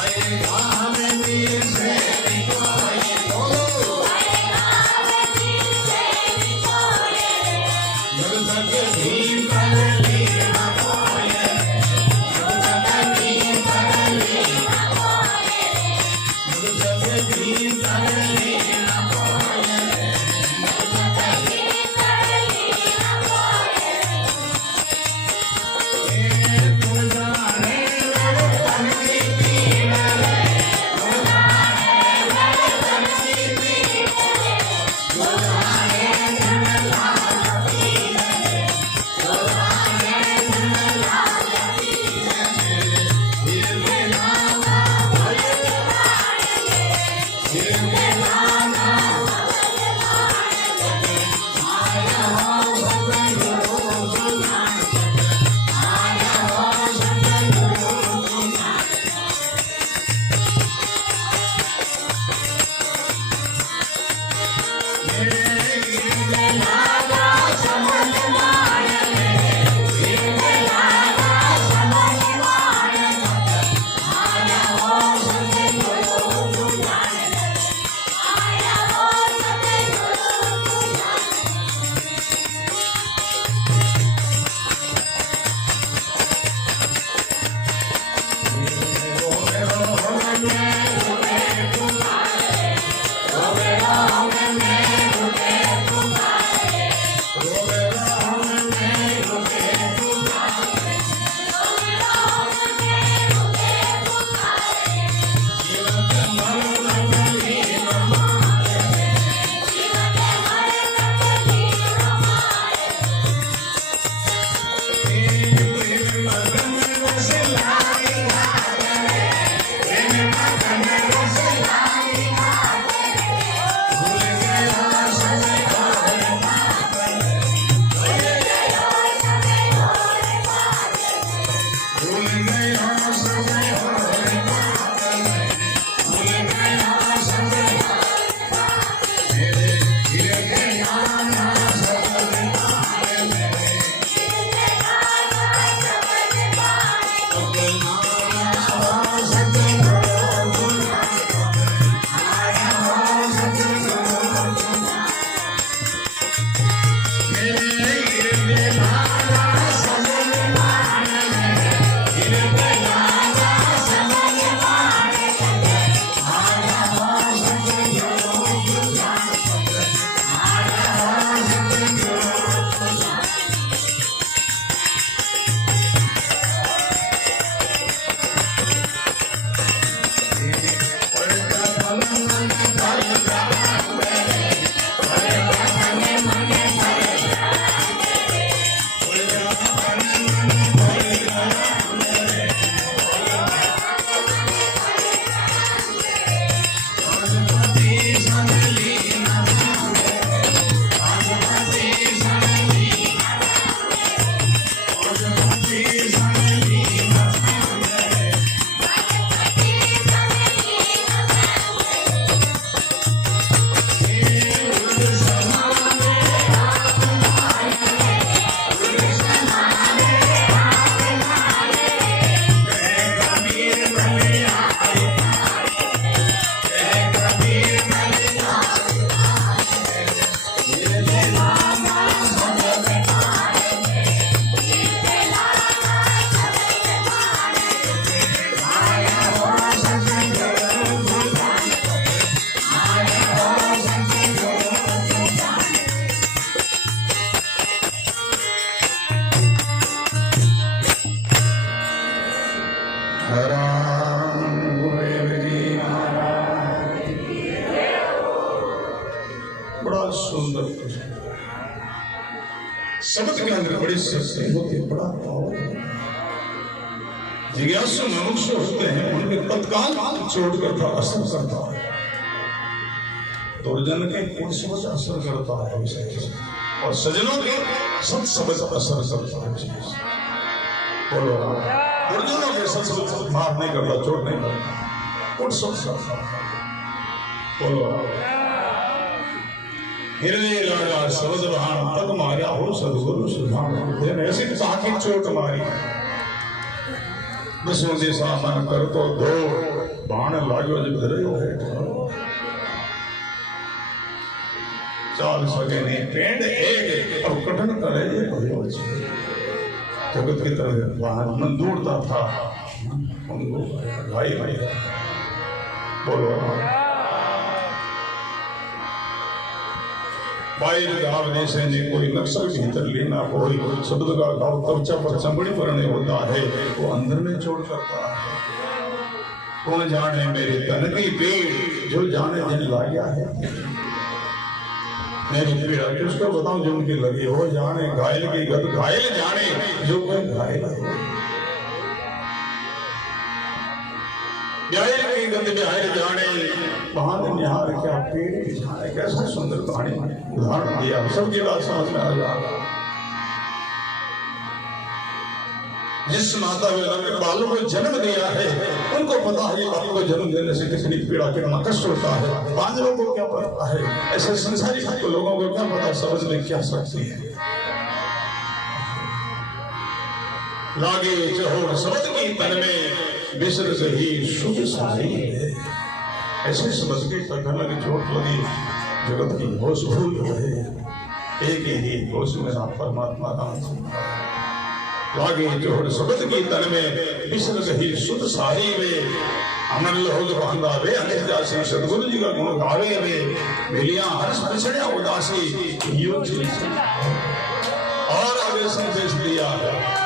Hare सुंदर प्रश्न। शब्द के अंदर बड़ी सच्चाई होती है, बड़ा पावर होता है। जिज्ञासु मनुष्य होते हैं, उनके तत्काल चोट करता असर करता है, दुर्जन के कुछ समझ असर करता है विशेष, और सज्जनों के सत समझ असर करता है। बोलो, दुर्जनों के सत समझ मार नहीं करता, चोट नहीं करता, कुछ समझ करता है। बोलो, हृदय लागा शब्द बहान तक मारा हो सदगुरु सुधान, ऐसी ताकि चोट मारी दसों दिशा मन कर तो दो बाण लागो जब धरो है चाल सके नहीं पेड़ एक अब कठिन करे ये भयो जगत की तरह वाहन मन दूरता था उनको भाई भाई बोलो बाहर गावने से नहीं कोई नक्शल भीतर लेना, कोई शब्द का गाव कवचा पर चमड़ी पड़ने होता है, वो अंदर में छोड़ करता है। कौन जाने मेरे तन की पीड़, जो जाने दिन लाया है मेरी पीड़ा, किसको बताऊं जो उनकी लगी हो जाने, घायल की गद घायल जाने, जो कोई घायल है घायल की गद घायल जाने, बहाने निहार क्या पेड़ की जाने। कैसा सुंदर कहानी उदाहरण दिया, सबकी बात समझ में आ जाएगा। जिस माता पिता ने बालों को जन्म दिया है, उनको पता है बालों को जन्म देने से कितनी पीड़ा कितना कष्ट होता है। बांझों को क्या पता है, ऐसे संसारिक लोगों को क्या पता, समझ में क्या सकती है। लागे चहोड़ शब्द की तन में बिसर गई शुद्ध सारी है, ऐसे समझ के कखन लगी चोट लगी जगत की होश भूल गए, एक ही होश में ना परमात्मा नाम लागे चोट शब्द की तन में बिसर गई शुद्ध सारी वे, अमर लोग बांधा वे अनिदासी, सदगुरु जी का गुण गावे वे, बेलियां हर्ष हर्षण्या उदासी यो और आगे संदेश दिया है।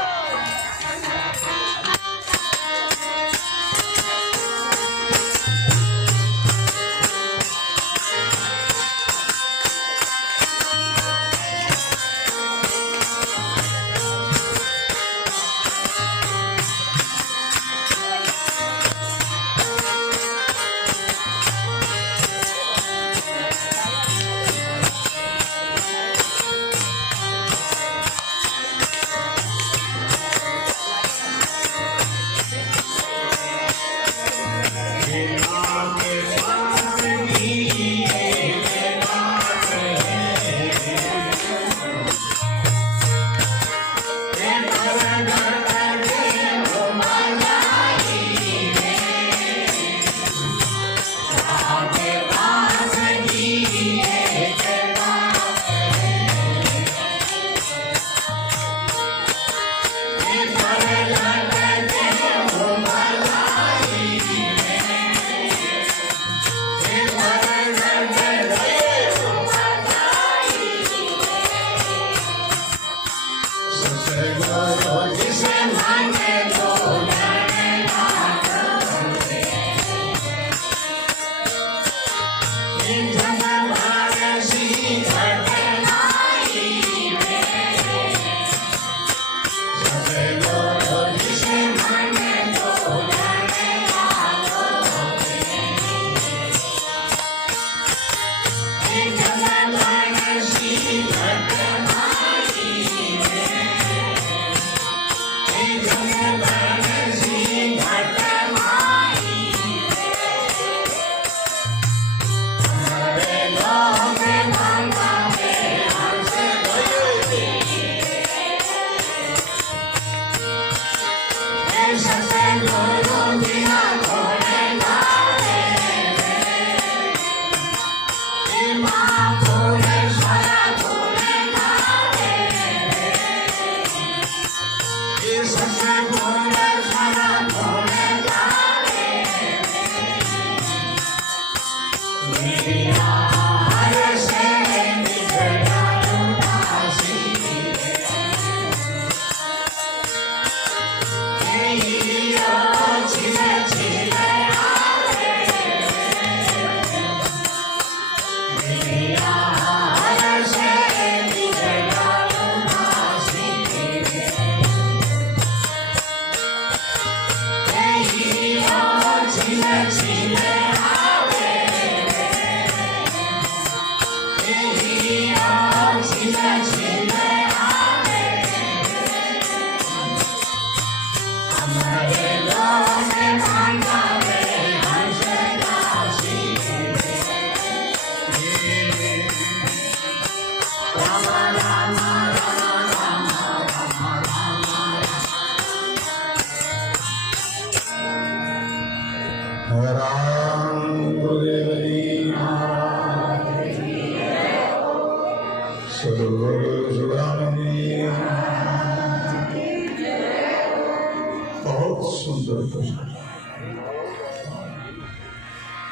बहुत सुंदर प्रश्न,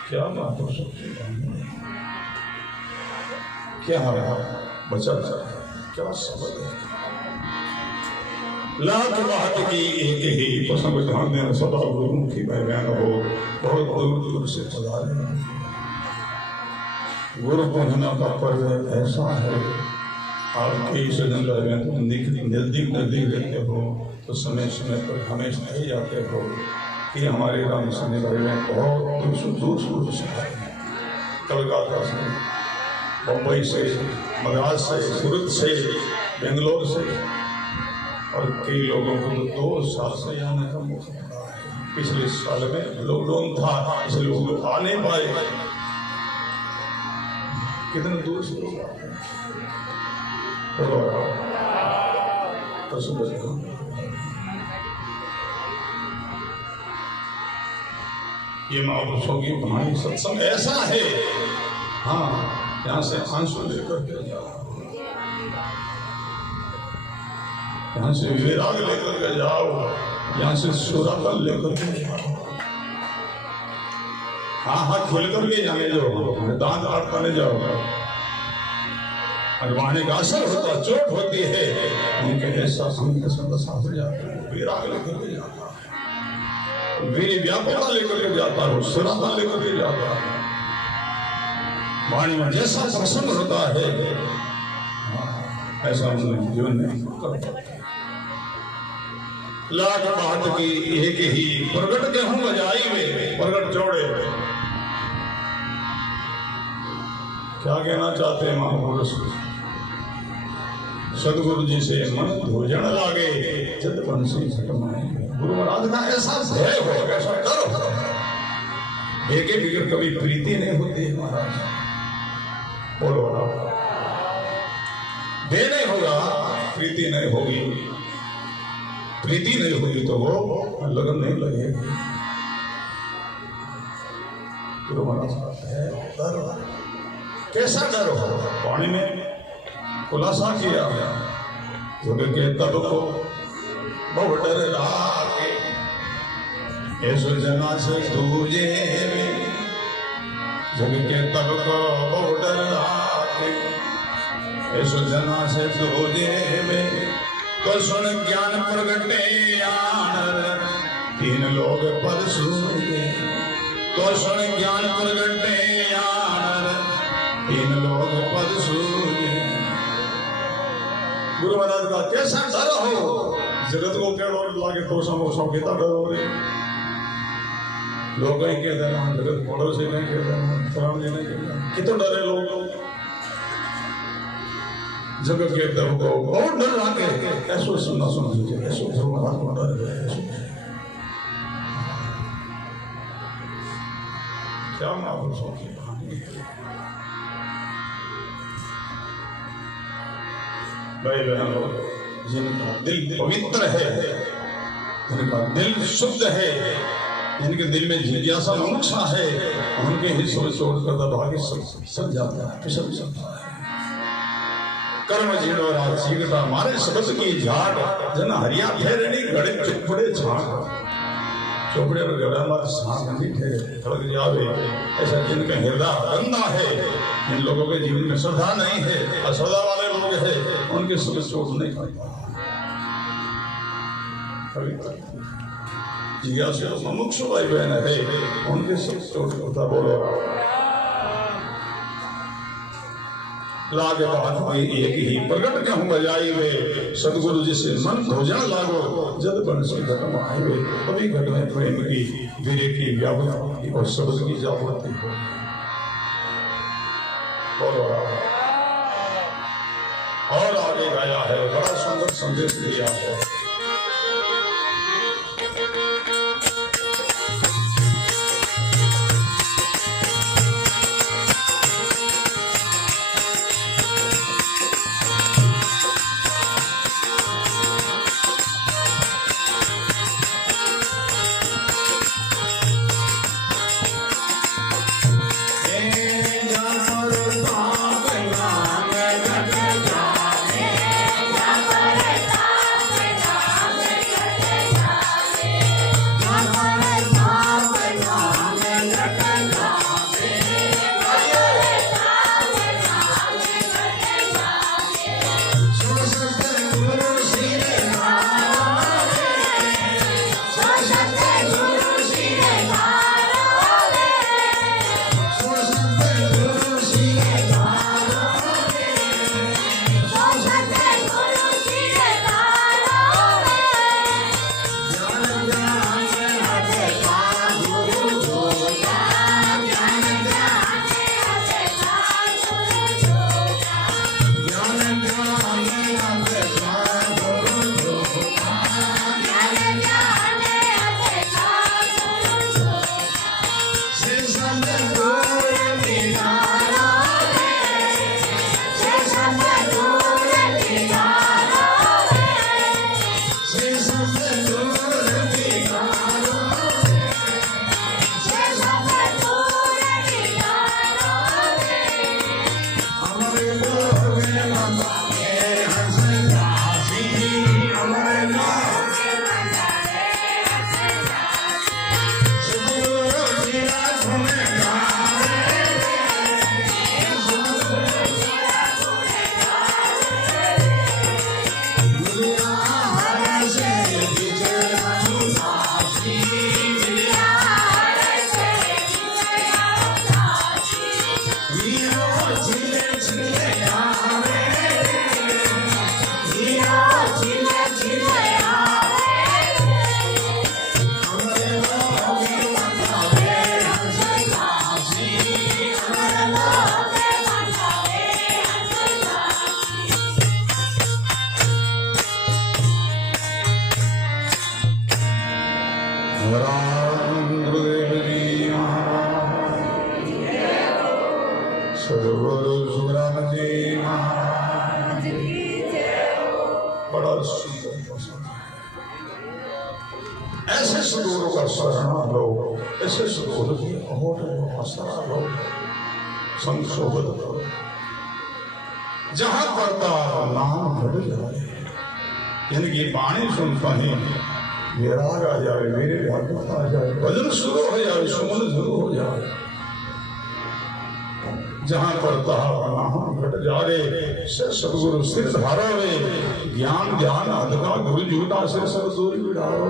क्या बात हो सकती है, क्या बचा क्या सबक है। लाख बात की एक ही प्रसंग ध्यान देना, सदा गुरुमुखी बयान हो, बहुत दूर दूर से पधारे। गुरु पूजना का पर्व ऐसा है, आपके सजन रहे तो नजदीक रहते हो तो समय समय पर हमेशा नहीं जाते हो कि हमारे राम सने रहे बहुत दूर से आए हैं। कलकत्ता से, बम्बई से, मद्रास से, सूरत से, बेंगलोर से, और कई लोगों को तो 2 साल से आने का मौका मिला है। पिछले साल में लॉकडाउन था इसलिए लोग आ नहीं पाए। कितने दूर से लोग आते हैं। ये महापुरुषों की कहानी सत्संग ऐसा है, हाँ, यहाँ से आंसू लेकर के जाओ, यहाँ से विराग लेकर के जाओ, यहाँ से सुरापन लेकर के जाओ। हाँ खोल करके जाने जाओ, दांत आटकाने जाओ, अगवाने का असर होता, चोट होती है, उनके ऐसा संग साथ जाता है, विराग लेकर के जाता है, वीर व्यापकता लेकर के जाता है, सुरापन लेकर के जाता है। वाणी में जैसा प्रसन्न होता है ऐसा उन्होंने जीवन में करता है। लाख बात की एक ही प्रगट के हूँ बजाई में, प्रगट जोड़े। क्या कहना चाहते हैं महापुरुष? सदगुरु जी से मन धोजन लागे, जद बंसी सटमाए। गुरु महाराज का ऐसा भय हो, ऐसा डर हो, भय के बिगड़ कभी प्रीति नहीं होती है महाराज। बोलो भय नहीं होगा, प्रीति नहीं होगी, प्रीति नहीं होगी तो वो लगन नहीं लगेगी। गुरु महाराज का है डर, कैसा डर हो? वाणी में खुलासा किया, जग के तब को बहु डर लागे, ऐसो जना से दूजे में, जग के तब को बहु डर लागे, ऐसो जना से दूजे में। तो सुन ज्ञान प्रगटे आनर, 3 लोग पद सूझे। तो सुन ज्ञान प्रगटे आनर, 3 लोग पद सूझे। गुरु महाराज का कैसा डर हो, जगत को क्या डर लागे, तो समोसों के डर हो रहे लोग के देना, जगत पड़ोसी नहीं के देना, प्राण जी नहीं के देना, कितना डरे लोग। जगत के डर को बहुत डर लागे, ऐसो सुनना सुनिए, ऐसो गुरु महाराज को डर है। क्या महापुरुषों की कहानी है। भाई बहनों, जिनका दिल पवित्र है, जिनका दिल शुद्ध है, जिनके दिल में जिज्ञासा मोक्षा है, उनके ही सोच छोड़कर भाग्य सब जाता है, फिसल जाता है। कर्म जीणोरा चीकटा मारे शब्द की झाट, जन हरिया फेरनी गड़े चुपड़े छाट। चोपड़े और गड़ा मार सांस मीठे खड़क जावे, ऐसा जिनका हृदय गंदा है, जिन लोगों के जीवन में श्रद्धा नहीं है, अश्रद्धा वाले लोग हैं, उनके सुख चोट नहीं खाता। जिज्ञासु मुमुक्षु भाई बहन है, उनके सुख चोट होता। बोलो लागे बात में एक ही प्रगट कहूँ बजाई वे सदगुरु जिसे मन भोजन लागो जद बंसी घट में आए वे कभी घट में प्रेम की वीरे की व्यापक और शब्द की जागृति हो और आगे गाया है बड़ा सुंदर संदेश दिया है। सदगुरु सुखराम जी महाराज बड़ा सुंदर ऐसे सदगुरु का शरण लो, ऐसे सदगुरु की और आसरा लो, संशोधित करो। जहां पड़ता नाम घट जाए, इनकी वाणी सुनता ही विराग आ जाए, मेरे भागवत आ जाए, भजन शुरू हो जाए, सुमन शुरू हो जाए। जहां पड़ता नाम घट जाए, से सदगुरु सिर धारावे, ज्ञान ध्यान अधका गुरु जूटा से सब दूर बिड़ाओ।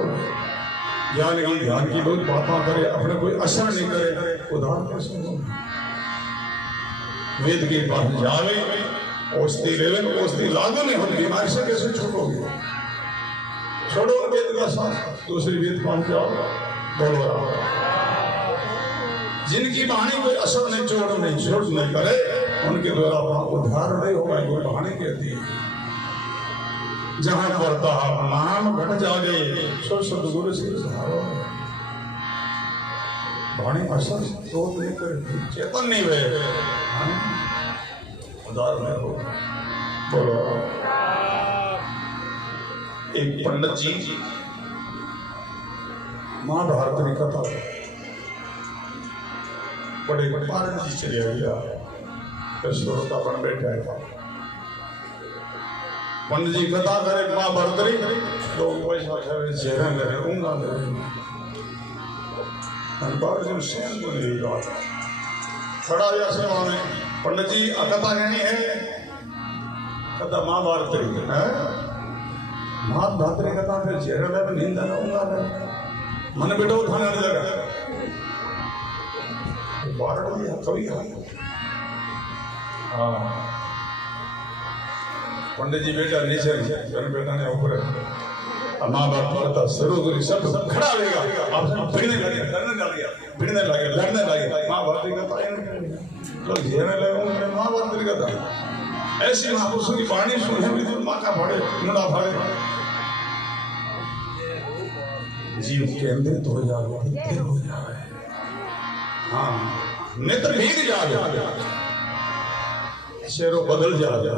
ज्ञान की ध्यान की लोग बातें करे, अपने कोई असर नहीं करे, उदाहरण कैसे हो? वेद के पास जावे, औषधि लेवे, औषधि लागू नहीं होती, बीमारी से कैसे छूटोगे? छोड़ो वेद का साथ, दूसरी वेद पास जाओ, बोलो। जिनकी वाणी कोई असर नहीं छोड़ नहीं करे, उनके द्वारा अपना उद्धार नहीं होगा, कोई वाणी कहती है। जहां पड़ता नाम घट जागे, सो सदगुरु से सहारो। वाणी असर छोड़ नहीं करे, चेतन नहीं हुए, उद्धार नहीं होगा। बोलो। एक पंडित जी महाभारत की कथा बड़े पारण जी चले गया, श्रोता बन बैठा था। पंडित जी कथा करे महाभारत लोग पैसा करे, चेहरा करे, ऊँगा करे, खड़ा या सेवा में पंडित जी कथा कहनी है, कथा महाभारत है, महाभारत कथा फिर चेहरा में निंदा न ऊँगा मन बेटो थाने लगा कवि पंडित जी बेटा नीचे बेटा ने ऊपर माँ बाप पढ़ता शुरू करी सब खड़ा रहेगा आप भिड़ने लगे भिड़ने लगे लड़ने लगे माँ बाप की कथा लोग जीने लगे माँ बाप की कथा ऐसी महापुरुषों की वाणी सुने भी तो माँ का फाड़े मुंडा फाड़े जीव केंद्रित हो जावे स्थिर हो जावे हाँ नेत्र भीग जावे शेरों बदल जावे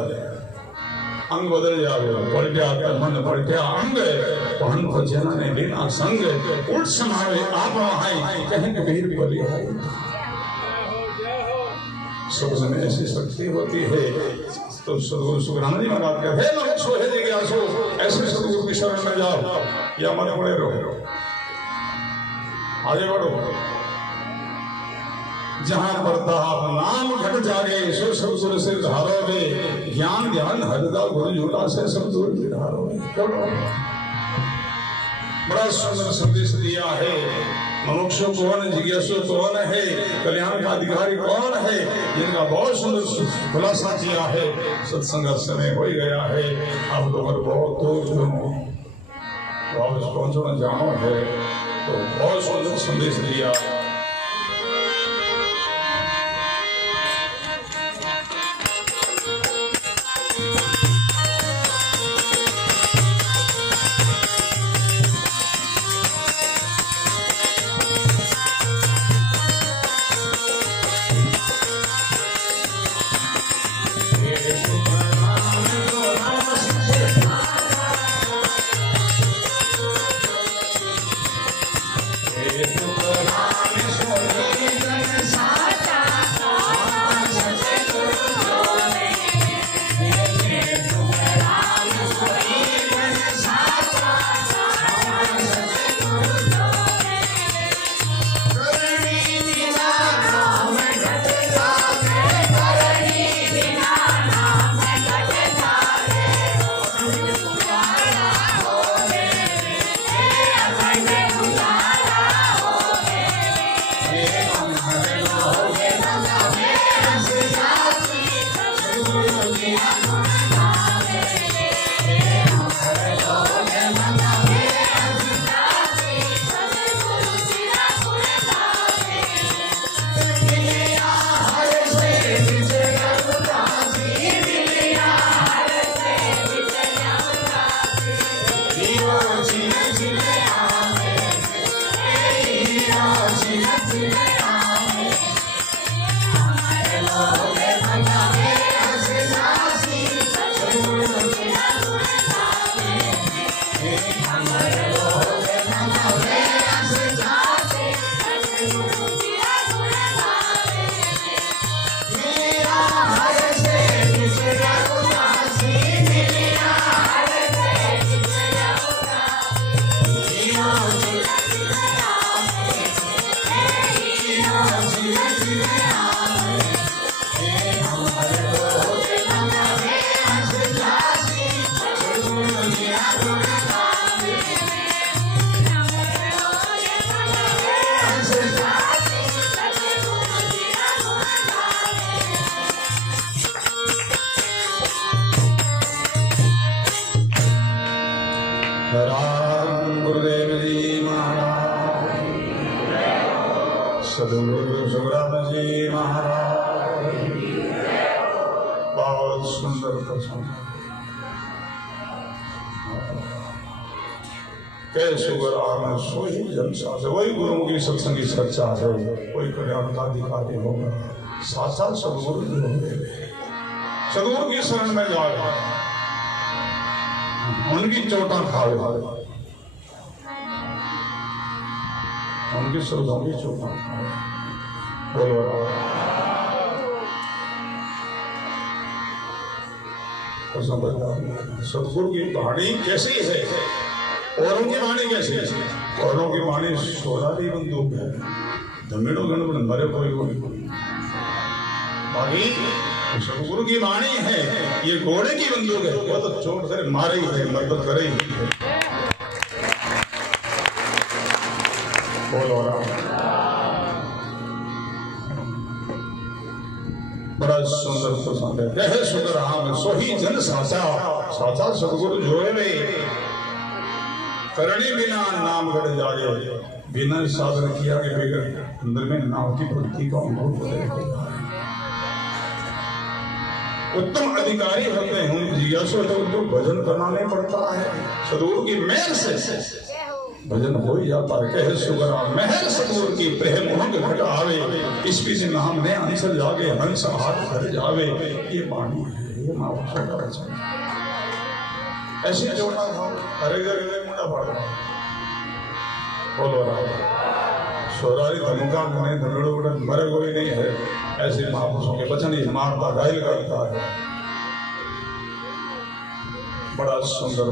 अंग बदल जावे पलट्या मन पलट्या अंग पहन भजन ने बिना संग उल्ट समावे आप वहां कहीं कबीर बोली है सब में ऐसी शक्ति होती है तो सदगुरु सुखराम जी महाराज कहते हैं लोग सोहे जिज्ञासु ऐसे सदगुरु की शरण में जाओ या मत पड़े रहो आगे बढ़ो जहां प्रताप नाम घट जागे सो सदगुरु से धारोगे ज्ञान ध्यान हरदा गुरु झूला से सब दूर धारोगे। बड़ा सुंदर संदेश दिया है मनुष्य कौन जिज्ञासु कौन है कल्याण का अधिकारी कौन है जिनका बहुत सुंदर खुलासा किया है सत्संग समय हो गया है आप लोग बहुत दूर वापस पहुंचना जानो है तो बहुत सुंदर संदेश दिया सदगुरु सुखराम जी महाराज बहुत सुंदर प्रसंग सुखराम सोही जलसा से वही गुरु की सत्संग की चर्चा है कोई कल्याण का अधिकारी होगा साक्षात सदगुरु जी होंगे सदगुरु की शरण में जाओ उनकी चोटा खाओ उनकी श्रद्धाओं की चोटा बोलो सदगुरु की वाणी कैसी है औरों की वाणी कैसी है औरों की वाणी सोनाली बंदूक है धमेड़ो गणपन मरे कोई बाकी सदगुरु की वाणी है ये घोड़े की बंदूक है वो तो चोट से मारे ही है मरद करे ही है बड़ा सुंदर प्रसंग है। कहे सुंदर राम सोही जन साचा, साचा सदगुरु जोए करने बिना नाम गढ़ जाए, बिना साधन किया के बगैर अंदर में नाम की भक्ति का अनुभव हो। उत्तम अधिकारी होते हैं उन जिज्ञासु होते उनको भजन करना नहीं पड़ता है, सदगुरु की मेहर से भजन हो ही जाता है। कहे सुगरा मेहर सदगुरु की प्रेम मोहन घट आवे, इस बीच नाम ने हंस जागे हंस हाथ धर जावे। ये वाणी है, ये महापुरुषों का वचन है। ऐसे जोड़ा था हरे जगह मुंडा पड़ा बोलो रहा सोरारी धमुका में धनड़ो मरे कोई नहीं है। ऐसे महापुरुषों के वचन ही मारता घायल करता है। बड़ा सुंदर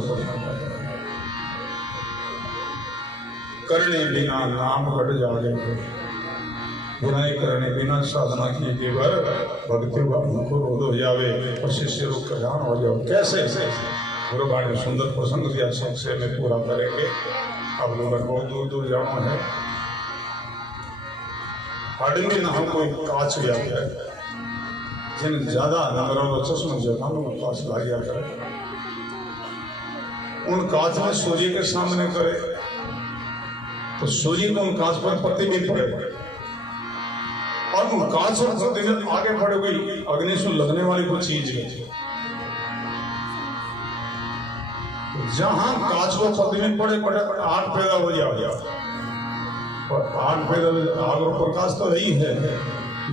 करने बिना नाम घट जागे, बुराई करने बिना साधना की केवल भक्ति को रोध हो जावे और शिष्य रूप कल्याण हो जाओ। कैसे गुरु भाई ने सुंदर प्रसंग दिया, सबसे में पूरा करेंगे। अब लोग बहुत दूर दूर जाना है। आदमी ना हम कोई कांच भी आ गया जिन ज्यादा नंबर चश्मा जगह कांच ला गया करे, उन कांच में सूर्य के सामने करे तो सूर्य को उन कांच पर पत्ती भी पड़े और उन कांच और पत्ती में आगे बढ़ गई अग्नि से लगने वाली कोई चीज है। जहां कांच को पत्ती में पड़े पड़े आग पैदा हो गया और आग पैदा आग और प्रकाश तो यही है।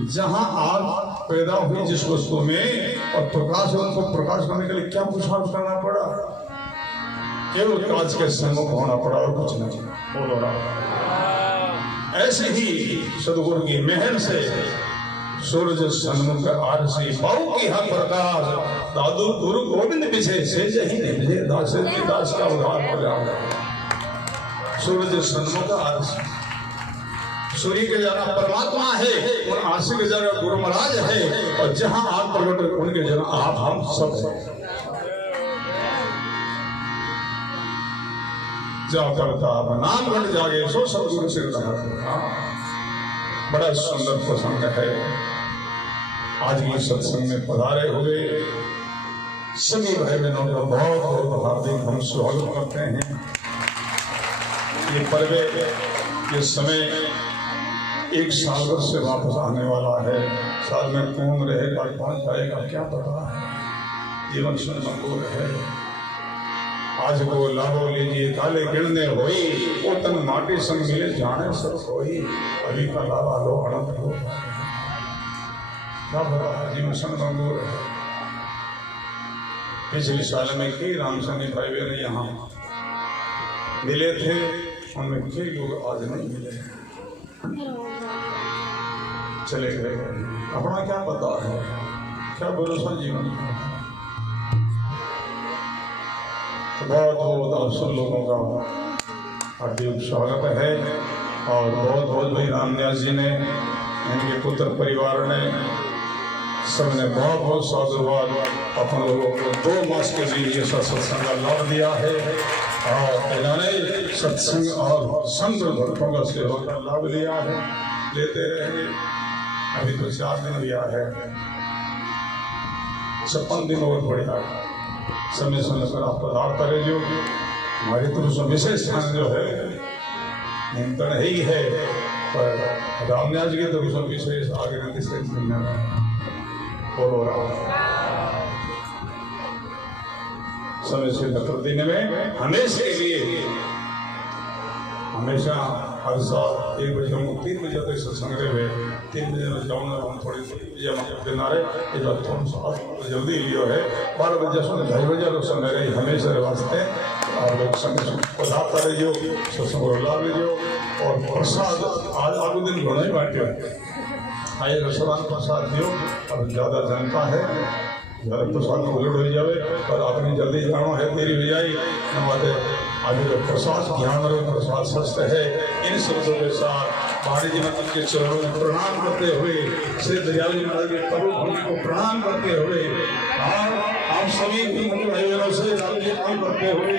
जहां आग पैदा हुई जिस वस्तु में और प्रकाश उनको प्रकाश करने के लिए क्या पुरुषार्थ करना पड़ा? केवल कांच के सम्मुख होना पड़ा और कुछ नहीं। बोलो रहा। ऐसे ही सदगुरु की मेहर से सूरज सन्मुख आरसी बाऊ की हा प्रकाश, दादू गुरु गोविंद विषय से जही ने दास की दास का उद्धार हो जाओ। सूरज सन्मुख आरसी, सूर्य के जगह परमात्मा है, उन आरसी के जगह गुरु महाराज है और जहां आप प्रकट उनके जगह आप हम सब हैं। जा करता नाम घट जागे सो सदगुरु से रहा। बड़ा सुंदर प्रसंग है। आज की सत्संग में पधारे हुए सभी भाई बहनों का बहुत बहुत हार्दिक हम स्वागत करते हैं। ये पर्व ये समय एक साल भर से वापस आने वाला है। साल में कौन रहेगा कौन जाएगा क्या पता है। जीवन संकुल है। आज को लाभो लीजिए काले गिरने होई, वो तन माटी संग मिले जाने सब होई। अभी का लाभा लो अनंत हो क्या पता जीवन संकुल है। पिछले साल में कई रामसंगी भाई बहन यहाँ मिले थे, उनमें कई लोग आज नहीं मिले, चले गए। अपना क्या पता है, क्या भरोसा जीवन का। तो बहुत बहुत आप सब लोगों का हार्दिक स्वागत है और बहुत बहुत भाई रामदास जी ने, इनके पुत्र परिवार ने, सबने बहुत बहुत साधुवाद अपन लोगों को 2 मास के लिए सत्संग का लाभ दिया है और इन्होंने सत्संग और संत भक्तों का सेवा का लाभ लिया है, लेते रहेंगे। अभी तो 4 दिन लिया है, 56 दिन और बढ़िया समय समय पर आप पधार करे। जो हमारी तरफ विशेष स्थान जो है निमंत्रण ही है, पर रामदास जी की तरफ से विशेष आगे विशेष बोलो समय से प्रतिदिन में हमेशा के लिए हमेशा हर साल 1 बजे हम 3 बजे तक सत्संग रहे 3 बजे में जाऊंगा। हम थोड़ी किनारे जल्दी लियो है 12 बजे से 2:30 बजे लोग समय रहे हमेशा वास्ते और लोग समय पधारता रहियो, सत्संग लाभ लीजियो। और प्रसाद आज आगो दिन घणो ही बांटे आए रसदान प्रसाद दियो। अब ज़्यादा जनता है, ज़्यादा प्रसाद में उलट हो जाए पर आपने जल्दी जाना है तेरी बजाई हमारे आगे जो प्रसाद ध्यान रहे प्रसाद सस्त है। इन शब्दों के साथ महाराज जी महाराज के चरणों में प्रणाम करते हुए, श्री दयाल जी महाराज के प्रभु भूमि को प्रणाम करते हुए, आप सभी भाई बहनों से करते हुए